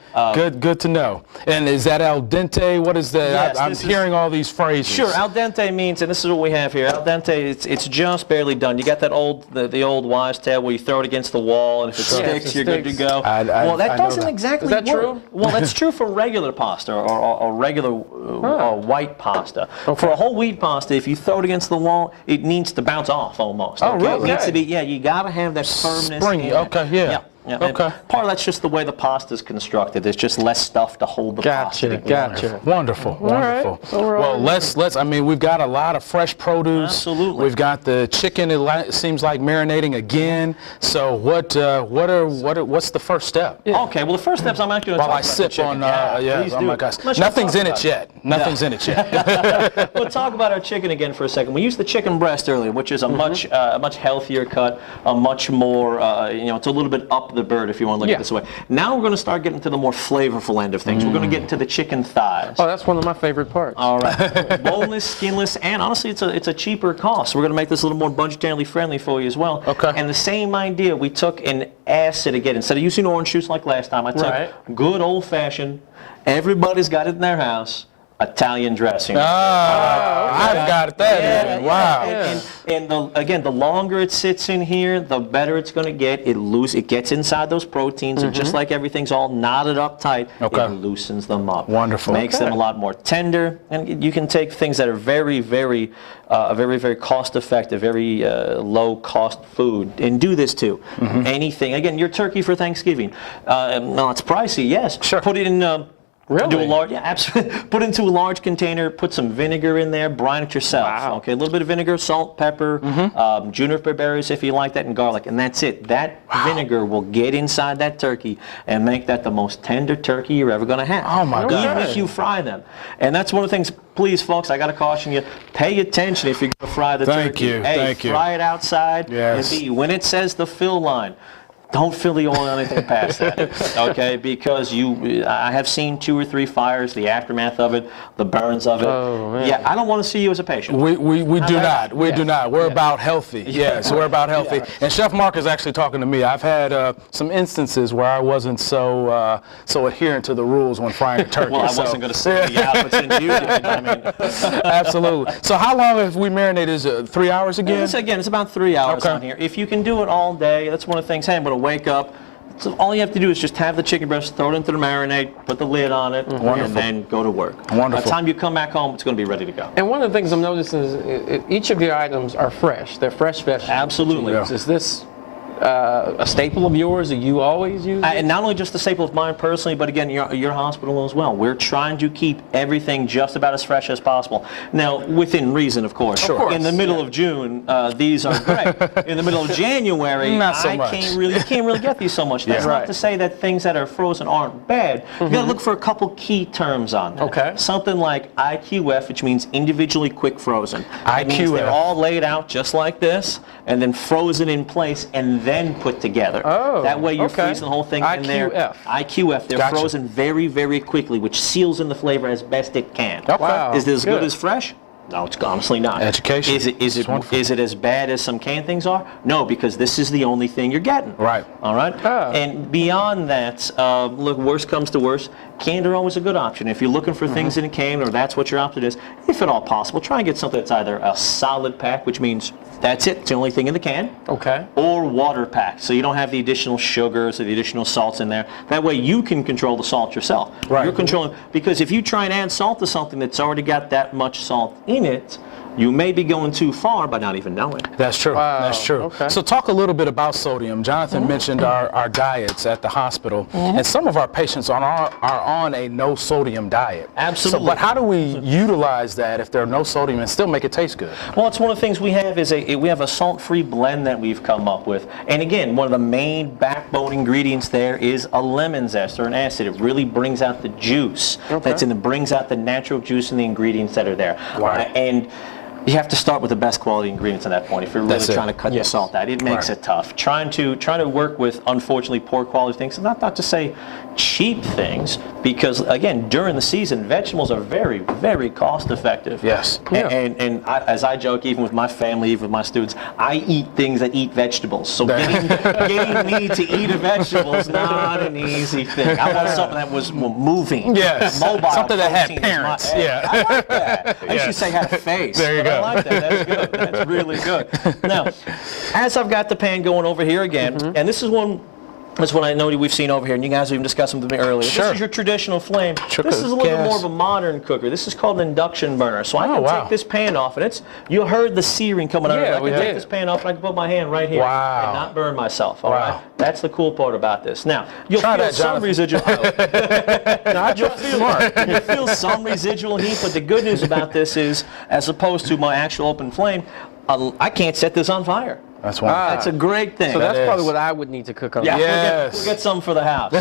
Good to know. And is that al dente? What is that? Yes, I'm hearing all these phrases. Sure, al dente means, and this is what we have here. Al dente, it's just barely done. You got that the old wives' tale where you throw it against the wall, and if it sticks, you're good to go. Well, that doesn't exactly work. Is that true? Well, that's true for regular pasta or regular white pasta. For a whole wheat pasta, if you throw it against the wall, it needs to bounce off almost. Oh, really? It needs to be, you got to have that firmness. Springy. Okay, yeah. Okay. Part of that's just the way the pasta is constructed. There's just less stuff to hold the pasta together. Gotcha. Wonderful. Right. Well, let's. I mean, we've got a lot of fresh produce. Absolutely. We've got the chicken. It seems like marinating again. So what's the first step? Yeah. Okay. Well, the first step's I'm actually going to While I sip on. Oh my gosh. Nothing's in it yet. Nothing's in it yet. We'll talk about our chicken again for a second. We used the chicken breast earlier, which is a much healthier cut, a much more it's a little bit up the bird, if you want to look at it this way. Now we're going to start getting to the more flavorful end of things. We're going to get into the chicken thighs. Oh, that's one of my favorite parts. All right. Boneless, skinless, and honestly, it's a cheaper cost. We're going to make this a little more budgetarily friendly for you as well. Okay. And the same idea, we took an acid again. Instead of using orange juice like last time, I took good old-fashioned, everybody's got it in their house, Italian dressing. I've got that. Wow. And again, the longer it sits in here, the better it's going to get. It gets inside those proteins, and just like everything's all knotted up tight, it loosens them up. Wonderful. Makes them a lot more tender, and you can take things that are very, very cost-effective, very low-cost food, and do this too. Anything. Again, your turkey for Thanksgiving. Well, it's pricey, yes. Sure. Put it in. Really? Do a large, absolutely. Put it into a large container, put some vinegar in there, brine it yourself. Wow. Okay, a little bit of vinegar, salt, pepper, juniper berries if you like that, and garlic, and that's it. That vinegar will get inside that turkey and make that the most tender turkey you're ever going to have. Oh my God. Even if you fry them. And that's one of the things, please folks, I got to caution you, pay attention if you're going to fry the turkey. Thank you. Fry it outside. Yes. And when it says the fill line, don't fill the oil on anything past that, okay? Because I have seen 2 or 3 fires, the aftermath of it, the burns of it. Oh, man. Yeah, I don't want to see you as a patient. We do not. We do not. We're about healthy. Yes, we're about healthy. And Chef Mark is actually talking to me. I've had some instances where I wasn't so adherent to the rules when frying a turkey. Well, I wasn't going to say the out, since you did. I mean. Absolutely. So how long have we marinated? Is it 3 hours again? It's about 3 hours on here. If you can do it all day, that's one of the things. Hey, I'm going to wake up. So all you have to do is just have the chicken breast, throw it into the marinade, put the lid on it, and then go to work. Wonderful. By the time you come back home, it's going to be ready to go. And one of the things I'm noticing is each of your items are fresh. They're fresh vegetables. Absolutely. Is this a staple of yours? Do you always use it? And not only just the staple of mine personally, but again, your hospital as well. We're trying to keep everything just about as fresh as possible. Now, within reason, of course. Sure. In the middle of June, these are great. In the middle of January, Not so much. You can't really get these so much. That's Yeah. not to say that things that are frozen aren't bad. You got to look for a couple key terms on that. Okay. Something like IQF, which means individually quick frozen. That means they're IQF. all laid out just like this, and then frozen in place, and then put together. Oh, that way you're okay. freezing the whole thing in there. IQF. IQF. They're Gotcha. frozen very, very quickly, which seals in the flavor as best it can. Okay. Wow. Is it as good Good. as fresh? No, it's honestly not. Education. Is It's wonderful. it as bad as some canned things are? No, because this is the only thing you're getting. Right. All right. Ah. And beyond that, look, worst comes to worst, canned are always a good option. If you're looking for things in a can, or that's what your option is, if at all possible, try and get something that's either a solid pack, which means that's it, it's the only thing in the can. Okay. Or water pack, so you don't have the additional sugars or the additional salts in there. That way you can control the salt yourself. Right. You're controlling, because if you try and add salt to something that's already got that much salt in it, you may be going too far by not even knowing. That's true. Wow. That's true. Okay. So talk a little bit about sodium. Jonathan mentioned our diets at the hospital, and some of our patients are on a no sodium diet. Absolutely. So, but how do we utilize that if there's no sodium and still make it taste good? Well, it's one of the things we have is we have a salt-free blend that we've come up with. And again, one of the main backbone ingredients there is a lemon zest or an acid. It really brings out the juice that's in it, brings out the natural juice in the ingredients that are there. Right. And you have to start with the best quality ingredients at that point if you're really That's it. trying to cut the salt out. It makes it tough. Trying to work with, unfortunately, poor quality things, not to say cheap things, because again, during the season, vegetables are very, very cost effective. Yes. And as I joke, even with my family, even with my students, I eat things that eat vegetables. So getting me to eat a vegetable is not an easy thing. I want something that was moving, Yes. mobile, Something that had protein is parents. Yeah. I like that. I used to say had a face. There you but go. I like that. That's good. That's really good. Now, as I've got the pan going over here again, and this is one. That's what I know we've seen over here, and you guys have even discussed them with me earlier. Sure. This is your traditional flame. Sure. This is a little bit Gas. more of a modern cooker. This is called an induction burner. So I can wow. take this pan off, and you heard the searing coming out of it. I we can take did. this pan off, and I can put my hand right here Wow. and not burn myself. All Wow. right? That's the cool part about this. Now, you'll Try feel that, some Jonathan. residual. You'll feel some residual heat, but the good news about this is, as opposed to my actual open flame, I can't set this on fire. That's wonderful. That's a great thing. So that's is. probably what I would need to cook on. Yeah, Yes. we'll get some for the house.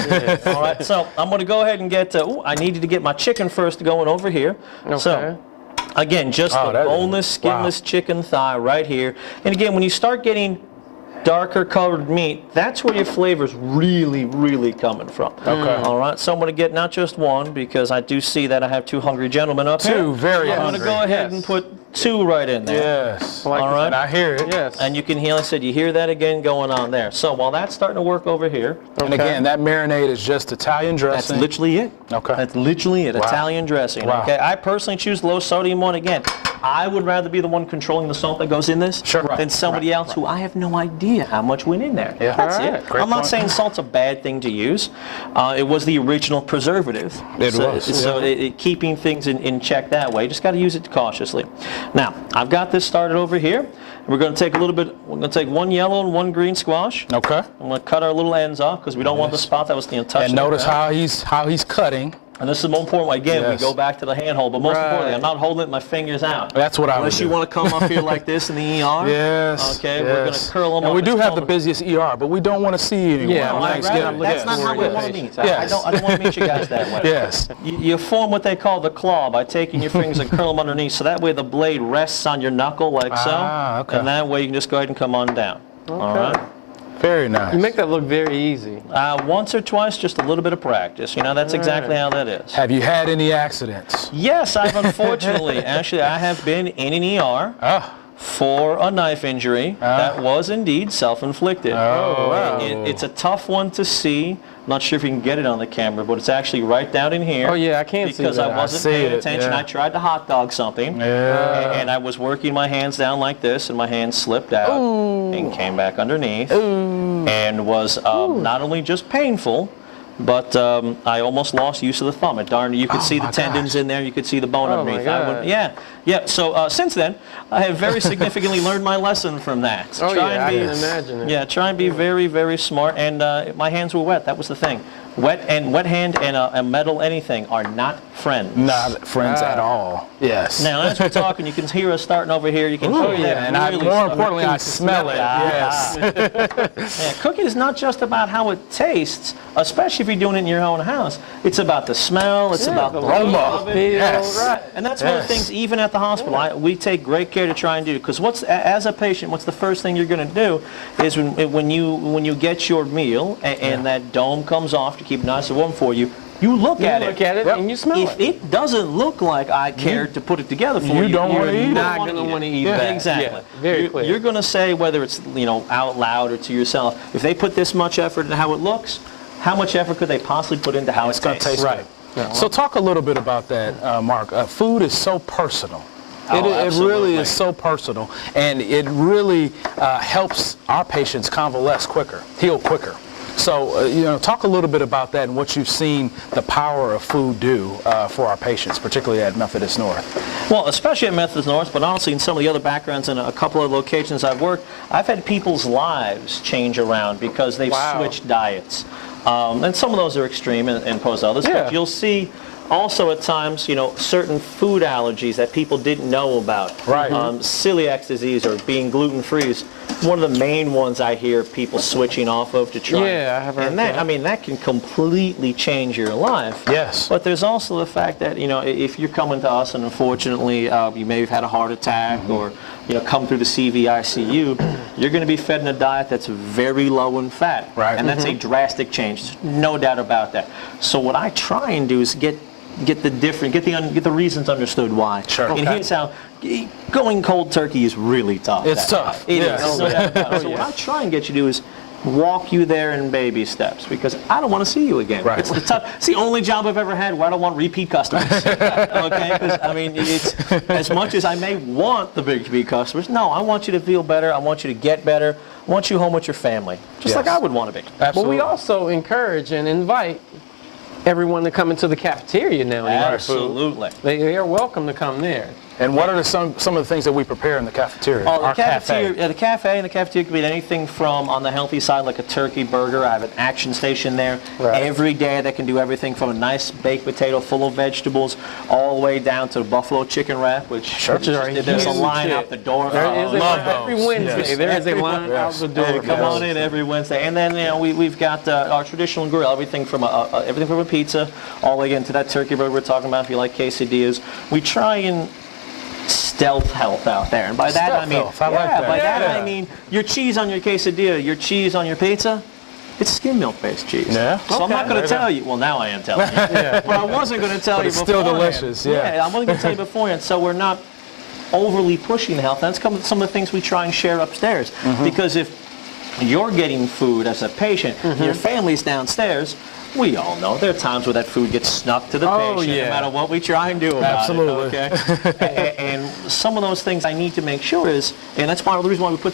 All right, so I'm going to go ahead and get, I needed to get my chicken first going over here. Okay. So, again, just Oh, the that is- boneless, skinless chicken thigh right here. And again, when you start getting darker colored meat, that's where your flavor's really, really coming from. Okay. All right, so I'm going to get not just one, because I do see that I have two hungry gentlemen up here. Two very I'm going to hungry. go ahead and put two right in there. Yes. Like All right. And I hear it. Yes. And you can hear, I said, you hear that again going on there. So while that's starting to work over here, And again, that marinade is just Italian that's dressing. literally it. Okay. That's literally it. Wow. Italian dressing. Wow. Okay. I personally choose the low sodium one. Again, I would rather be the one controlling the salt that goes in this Sure. than somebody else who I have no idea how much went in there. Yeah. That's All right. it. Great I'm not point. saying salt's a bad thing to use. It was the original preservative. It was. So keeping things in check that way. Just got to use it cautiously. Now, I've got this started over here. We're going to take we're going to take one yellow and one green squash. Okay. I'm going to cut our little ends off because we don't want the spot that was touching. And notice the ground. how he's cutting. And this is more important. Again, Yes. we go back to the handhold, but most Right. importantly, I'm not holding it with my fingers out. That's what I would Unless you do. want to come up here like this in the ER. Yes. Okay, we're going to curl them And up. we do It's have the called- busiest ER, but we don't want to see anyone Yeah, on I'd Thanksgiving. That's not how we Yes. want to meet. Yes. I don't want to meet you guys that way. Yes. You form what they call the claw by taking your fingers and curl them underneath, so that way the blade rests on your knuckle like so. Ah, okay. And that way you can just go ahead and come on down. All right. Very nice. You make that look very easy. Once or twice, just a little bit of practice. That's exactly how that is. Have you had any accidents? Yes, I've unfortunately, actually, I have been in an ER Ah. for a knife injury that was indeed self-inflicted. Oh, wow. It's a tough one to see. I'm not sure if you can get it on the camera, but it's actually right down in here. Oh, yeah, I can see Because that. I wasn't see paying it, attention. yeah. I tried to hot dog something. Yeah. And I was working my hands down like this, and my hand slipped out and came back underneath. And was not only just painful, but I almost lost use of the thumb. You could see the tendons in there. You could see the bone underneath. Yeah. So since then, I have very significantly learned my lesson from that. I can imagine it. Yeah, try and be very, very smart. And my hands were wet. That was the thing. Wet hand and a metal anything are not friends. Not friends at all. Yes. Now, as we're talking, you can hear us starting over here. You can hear and more importantly, I smell it. Yes. Yeah, cooking is not just about how it tastes, especially if you're doing it in your own house. It's about the smell. It's about the aroma. Yes. Right. And that's one of the things, even at the hospital, we take great care to try and do. Because as a patient, what's the first thing you're going to do is when you get your meal and that dome comes off to keep it nice and warm for you, you look at it and you smell it. If it doesn't look like I cared to put it together for you, you don't want to eat it. You're not going to want to eat that. Exactly. Yeah, very clear. You're going to say, whether it's out loud or to yourself, if they put this much effort into how it looks, how much effort could they possibly put into how it's going to taste? Right. Yeah. So talk a little bit about that, Mark. Food is so personal. It really is so personal, and it really helps our patients convalesce quicker, heal quicker. So, talk a little bit about that and what you've seen the power of food do for our patients, particularly at Methodist North. Well, especially at Methodist North, but honestly in some of the other backgrounds in a couple of locations I've worked, I've had people's lives change around because they've switched diets. And some of those are extreme and pose others, but you'll see also at times, certain food allergies that people didn't know about. Right. Celiac disease or being gluten-free is one of the main ones I hear people switching off of to try. Yeah, I have heard that. I mean, that can completely change your life. Yes. But there's also the fact that, if you're coming to us and unfortunately you may have had a heart attack or, come through the CVICU, you're going to be fed in a diet that's very low in fat. Right. And that's a drastic change. There's no doubt about that. So what I try and do is get the reasons understood why. Sure. And here's how going cold turkey is really tough. It's tough. It is. No doubt about it. So what I try and get you to do is walk you there in baby steps, because I don't want to see you again. Right. It's the only job I've ever had where I don't want repeat customers. Okay? Because it's as much as I may want the big repeat customers. No, I want you to feel better. I want you to get better. I want you home with your family, just like I would want to be. Absolutely. But we also encourage and invite everyone to come into the cafeteria now and eat our food. Absolutely. They are welcome to come there. And what are some of the things that we prepare in the cafeteria? The cafe and the cafeteria could be anything from, on the healthy side, like a turkey burger. I have an action station there every day that can do everything from a nice baked potato full of vegetables all the way down to the buffalo chicken wrap, which there's a line out the door. There is a line every Wednesday. There is a line out the door. Come on in every Wednesday. And then we've got our traditional grill, everything from a pizza all the way into that turkey burger we're talking about. If you like quesadillas, we try and stealth health out there, and by that I mean I mean your cheese on your quesadilla, your cheese on your pizza, it's skim milk based cheese. Yeah. So I'm not going to tell you. Well, now I am telling you. But I wasn't going to tell you beforehand. It's still delicious. Yeah. I wasn't going to tell you beforehand. So we're not overly pushing health. That's some of the things we try and share upstairs. Because if you're getting food as a patient, your family's downstairs, we all know there are times where that food gets snuck to the patient, no matter what we try and do about it. Okay? And some of those things I need to make sure is, and that's part of the reason why we put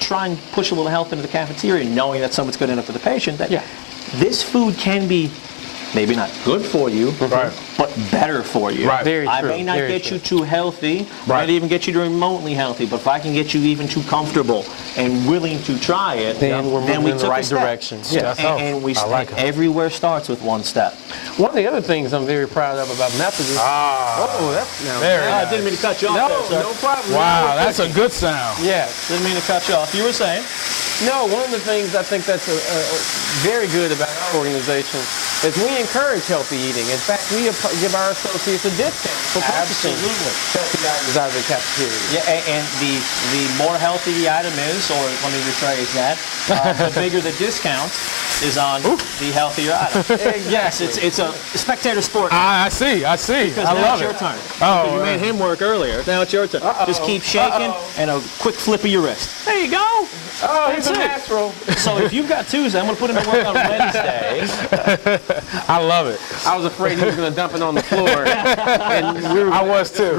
try and push a little health into the cafeteria, knowing that some of it's good enough for the patient, that this food can be maybe not good for you, but better for you. Right. Very I true. may not get you too healthy, Right. might even get you to remotely healthy, but if I can get you even too comfortable and willing to try it, Then we're moving we in the took a right step. direction. Yeah. And we like it. everywhere starts with one step. One of the other things I'm very proud of about Methodist. I didn't mean to cut you off there, sir. No problem. Wow, that's a good sound. Yes. Didn't mean to cut you off. You were saying? No, one of the things I think that's very good about our organization is we encourage healthy eating. In fact, we give our associates a discount for purchasing healthy items out of the cafeteria. Yeah, and the more healthy the item is, or let me rephrase that, the bigger the discount is on the healthier item. Yes, it's a spectator sport. I see. Because I now love it's your it. turn. Oh, You made him work earlier. Now it's your turn. Just keep shaking and a quick flip of your wrist. There you go. Oh, he's a natural. So if you've got Tuesday, I'm going to put him to work on Wednesday. I love it. I was afraid he was going to dump it on the floor. I was too.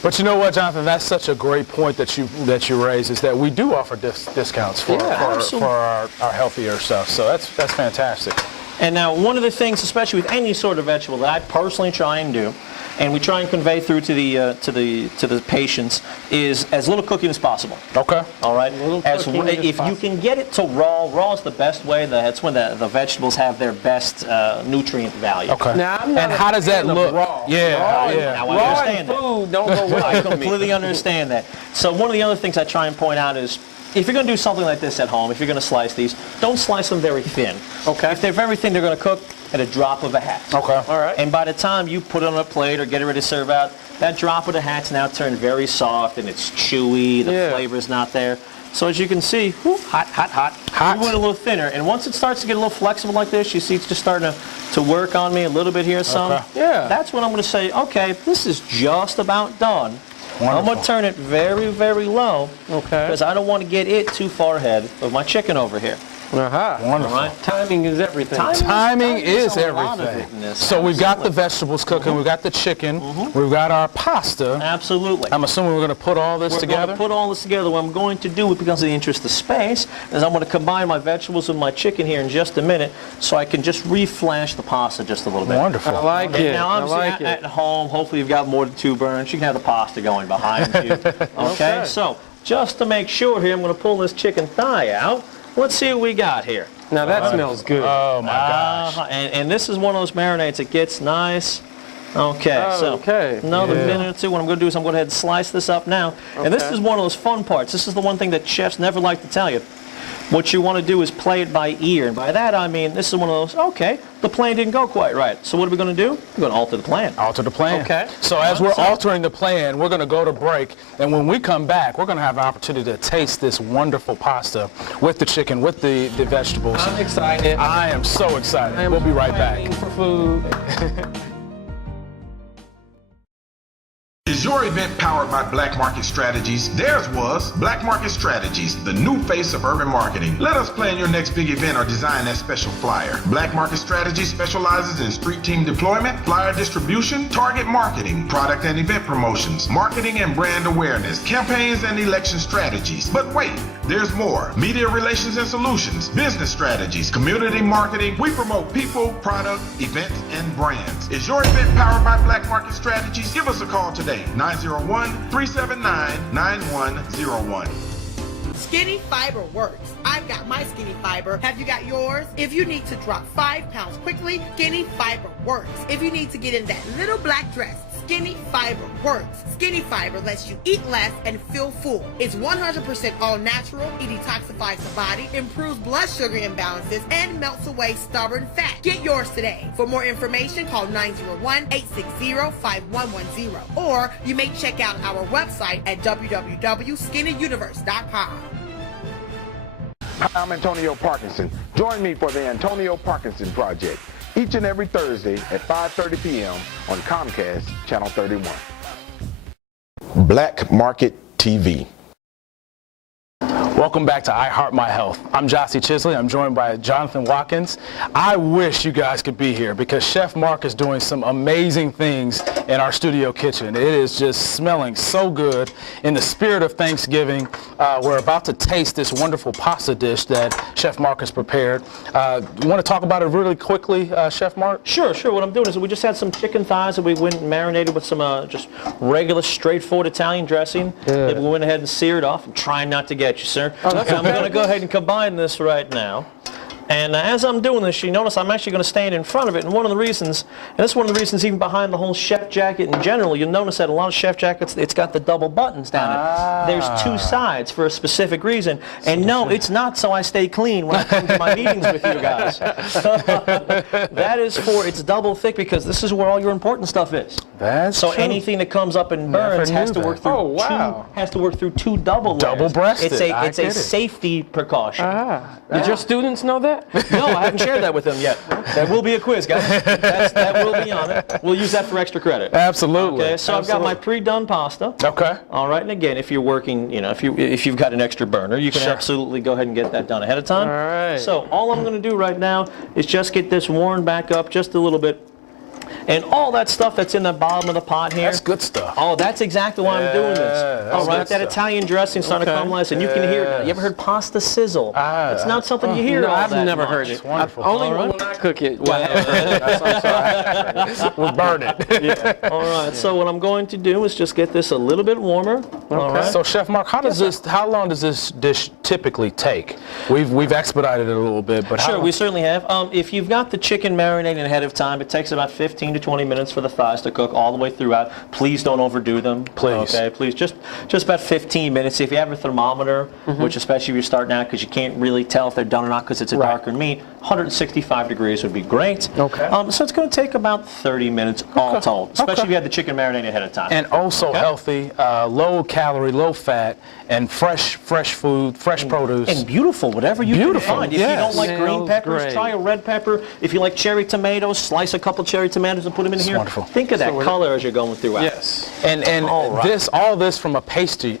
But you know what, Jonathan? That's such a great point that you raise, is that we do offer discounts for our healthier stuff. So that's fantastic. And now, one of the things, especially with any sort of vegetable, that I personally try and do, and we try and convey through to the patients, is as little cooking as possible. Okay. All right. If you can get it to raw is the best way. That's when the vegetables have their best nutrient value. Okay. Now, and how does that look? Raw. Yeah. Now, Raw I and understand food don't go well. I completely understand that. So one of the other things I try and point out is, if you're going to do something like this at home, if you're going to slice these, don't slice them very thin. Okay. If they're very thin, they're going to cook at a drop of a hat. Okay. All right. And by the time you put it on a plate or get it ready to serve out, that drop of the hat's now turned very soft and it's chewy, the flavor's not there. So as you can see, hot. You want it a little thinner. And once it starts to get a little flexible like this, you see it's just starting to work on me a little bit here, some. Okay. Yeah. That's when I'm going to say, okay, this is just about done. Wonderful. I'm going to turn it very, very low. Okay. Because I don't want to get it too far ahead of my chicken over here. Wonderful. All right? Timing is everything. Timing is a lot of it everything. in this. So we've got the vegetables cooking, we've got the chicken, we've got our pasta. Absolutely. I'm assuming we're going to put all this together? We're going to put all this together. What I'm going to do, because of the interest of space, is I'm going to combine my vegetables with my chicken here in just a minute, so I can just reflash the pasta just a little bit. Wonderful. I like it. Now, obviously, at home, hopefully you've got more than 2 burns. You can have the pasta going behind you. Okay? So, just to make sure here, I'm going to pull this chicken thigh out. Let's see what we got here. Now that smells good. Oh my gosh. And this is one of those marinades that gets nice. Okay, another minute or two. What I'm going to do is I'm going to go ahead and slice this up now. Okay. And this is one of those fun parts. This is the one thing that chefs never like to tell you. What you want to do is play it by ear. And by that I mean, this is one of those, okay, the plan didn't go quite right. So what are we going to do? We're going to alter the plan. Alter the plan. Okay. So as we're altering the plan, we're going to go to break. And when we come back, we're going to have an opportunity to taste this wonderful pasta with the chicken, with the vegetables. I'm excited. I am so excited. We'll be right back. For food. Is your event powered by Black Market Strategies? Theirs was Black Market Strategies, the new face of urban marketing. Let us plan your next big event or design that special flyer. Black Market Strategies specializes in street team deployment, flyer distribution, target marketing, product and event promotions, marketing and brand awareness, campaigns and election strategies. But wait, there's more. Media relations and solutions, business strategies, community marketing. We promote people, product, events, and brands. Is your event powered by Black Market Strategies? Give us a call today. 901-379-9101. Skinny Fiber works. I've got my Skinny Fiber. Have you got yours? If you need to drop 5 pounds quickly, Skinny Fiber works. If you need to get in that little black dress, Skinny Fiber works. Skinny Fiber lets you eat less and feel full. It's 100% all natural. It detoxifies the body, improves blood sugar imbalances, and melts away stubborn fat. Get yours today. For more information, call 901-860-5110. Or you may check out our website at www.skinnyuniverse.com. Hi, I'm Antonio Parkinson. Join me for the Antonio Parkinson Project each and every Thursday at 5:30 p.m. on Comcast Channel 31. Black Market TV. Welcome back to I Heart My Health. I'm Gyasi Chisley. I'm joined by Jonathan Watkins. I wish you guys could be here because Chef Mark is doing some amazing things in our studio kitchen. It is just smelling so good. In the spirit of Thanksgiving, we're about to taste this wonderful pasta dish that Chef Mark has prepared. You want to talk about it really quickly, Chef Mark? Sure. What I'm doing is we just had some chicken thighs that we went and marinated with some just regular, straightforward Italian dressing. That we went ahead and seared off. I'm trying not to get you, sir. Oh, that's I'm going to go ahead and combine this right now. And as I'm doing this, you notice I'm actually going to stand in front of it. And one of the reasons, and this is one of the reasons even behind the whole chef jacket in general, you'll notice that a lot of chef jackets, it's got the double buttons down it. There's 2 sides for a specific reason. And no, it's not so I stay clean when I come to my meetings with you guys. That is for, it's double thick because this is where all your important stuff is. That's so true. Anything that comes up and burns has to work through two double layers. Double-breasted. It's a safety precaution. Did your students know that? No, I haven't shared that with them yet. There will be a quiz, guys. That will be on it. We'll use that for extra credit. Absolutely. Okay, so I've got my pre-done pasta. Okay. All right, and again, if you're working, if you've got an extra burner, you can absolutely go ahead and get that done ahead of time. All right. So all I'm going to do right now is just get this worn back up just a little bit. And all that stuff that's in the bottom of the pot here. That's good stuff. Oh, that's exactly why I'm doing this. All right, that Italian dressing starting to caramelize, and you can hear it now. You ever heard pasta sizzle? It's not something you hear all I've that never much. heard it. Wonderful. Only when I cook it. We'll burn it. Yeah. All right, so what I'm going to do is just get this a little bit warmer. All right. So Chef Mark, how long does this dish typically take? We've expedited it a little bit, but Sure, we certainly have. If you've got the chicken marinated ahead of time, it takes about 15 to 20 minutes for the thighs to cook all the way throughout. Please don't overdo them. Please. Okay, please. Just about 15 minutes. If you have a thermometer, which especially if you're starting out, because you can't really tell if they're done or not because it's a darker meat, 165 degrees would be great. Okay. So it's going to take about 30 minutes all told, especially if you have the chicken marinated ahead of time. and also healthy, low calorie, low fat, and fresh food, fresh produce. And beautiful, whatever you can find. If you don't like green peppers, try a red pepper. If you like cherry tomatoes, slice a couple cherry tomatoes and put them in here. Wonderful. Think of that color as you're going throughout. Yes. And all this from a pastry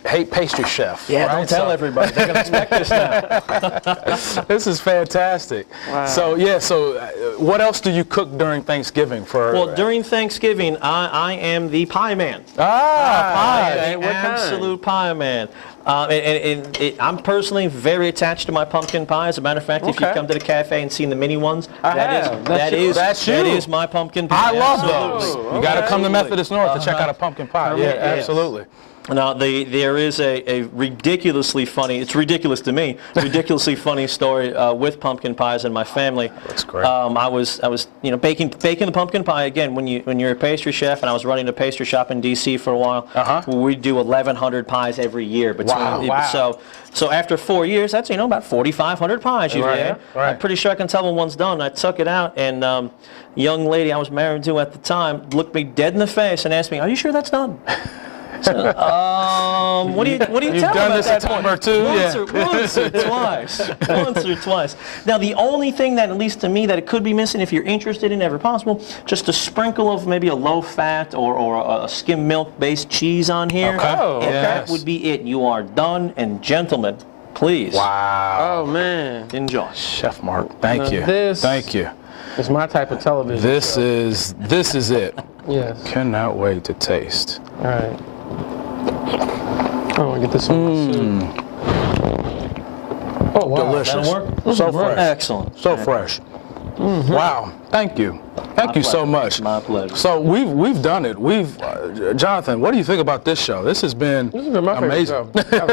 chef. Yeah, right? don't tell everybody. They're going to expect this now. This is fantastic. Wow. So what else do you cook during Thanksgiving? Well, during Thanksgiving, I am the pie man. Pie. I am the absolute pie man. I'm personally very attached to my pumpkin pie. As a matter of fact, if you come to the cafe and seen the mini ones, that is my pumpkin pie. I love Absolutely. those. You got to come to Methodist North to check out a pumpkin pie. Yeah, absolutely. Now, there is a ridiculously funny, it's ridiculous to me, ridiculously funny story with pumpkin pies in my family. That's great. I was baking the pumpkin pie. Again, when you're a pastry chef, and I was running a pastry shop in D.C. for a while, we do 1,100 pies every year. So after 4 years, that's about 4,500 pies you've had. Right. I'm pretty sure I can tell when one's done. I took it out, and a young lady I was married to at the time looked me dead in the face and asked me, "Are you sure that's done?" So, what do you tell You've me done about this that a time or two, Once or twice. Now, the only thing that, at least to me, that it could be missing, if you're interested in, ever possible, just a sprinkle of maybe a low-fat or a skim milk-based cheese on here. Okay. That would be it. You are done. And gentlemen, please. Wow. Oh, man. Enjoy. Chef Mark, thank you. Thank you. It's my type of television. This is it. Yes. Cannot wait to taste. All right. Oh, I get this on my soup. Oh, wow. Delicious. That'll work? So fresh. Excellent. So fresh. Wow. Thank you. Thank you so much. My pleasure. So we've done it. Jonathan, what do you think about this show? This has been my amazing. favorite show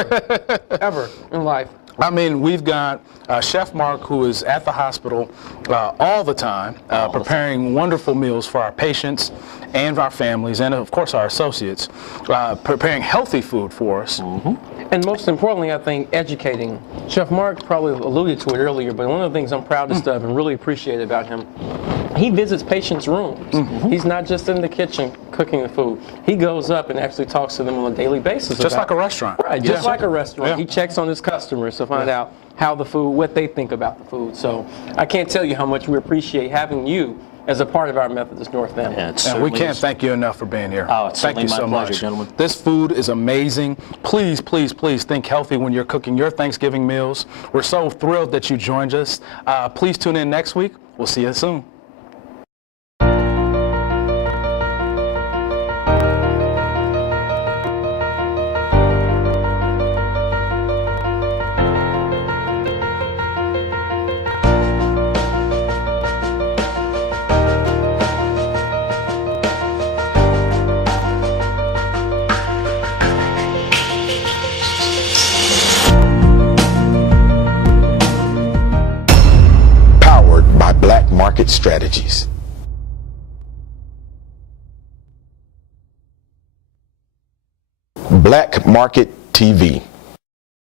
ever in life. I mean, we've got Chef Mark, who is at the hospital all the time, preparing wonderful meals for our patients and our families, and of course our associates, preparing healthy food for us. And most importantly, I think, educating. Chef Mark probably alluded to it earlier, but one of the things I'm proudest of and really appreciate about him, he visits patients' rooms. He's not just in the kitchen cooking the food. He goes up and actually talks to them on a daily basis. Just like a restaurant. Right, just like a restaurant. Yeah. He checks on his customers to find out how the food, what they think about the food. So I can't tell you how much we appreciate having you as a part of our Methodist North family. Yeah, And we can't thank you enough for being here. Oh, it's thank you certainly so my pleasure, much. gentlemen. This food is amazing. Please, please, please think healthy when you're cooking your Thanksgiving meals. We're so thrilled that you joined us. Please tune in next week. We'll see you soon. Black Market Strategies. Black Market TV.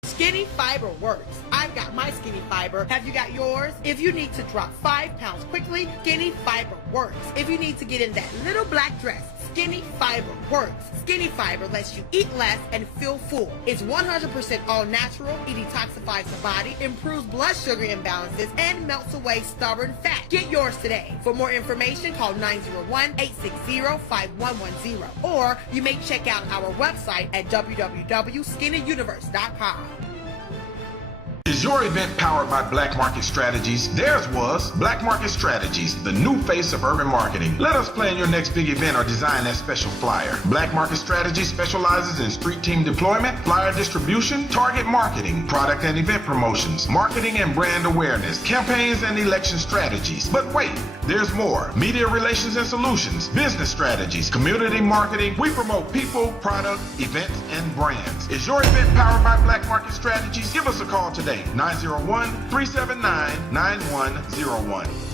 Skinny Fiber works. I've got my Skinny Fiber. Have you got yours? If you need to drop 5 pounds quickly, Skinny Fiber works. If you need to get in that little black dress, Skinny Fiber works. Skinny Fiber lets you eat less and feel full. It's 100% all natural. It detoxifies the body, improves blood sugar imbalances, and melts away stubborn fat. Get yours today. For more information, call 901-860-5110. Or you may check out our website at www.skinnyuniverse.com. Is your event powered by Black Market Strategies? Theirs was Black Market Strategies, the new face of urban marketing. Let us plan your next big event or design that special flyer. Black Market Strategies specializes in street team deployment, flyer distribution, target marketing, product and event promotions, marketing and brand awareness, campaigns and election strategies. But wait, there's more. Media relations and solutions, business strategies, community marketing. We promote people, product, events, and brands. Is your event powered by Black Market Strategies? Give us a call today, 901-379-9101.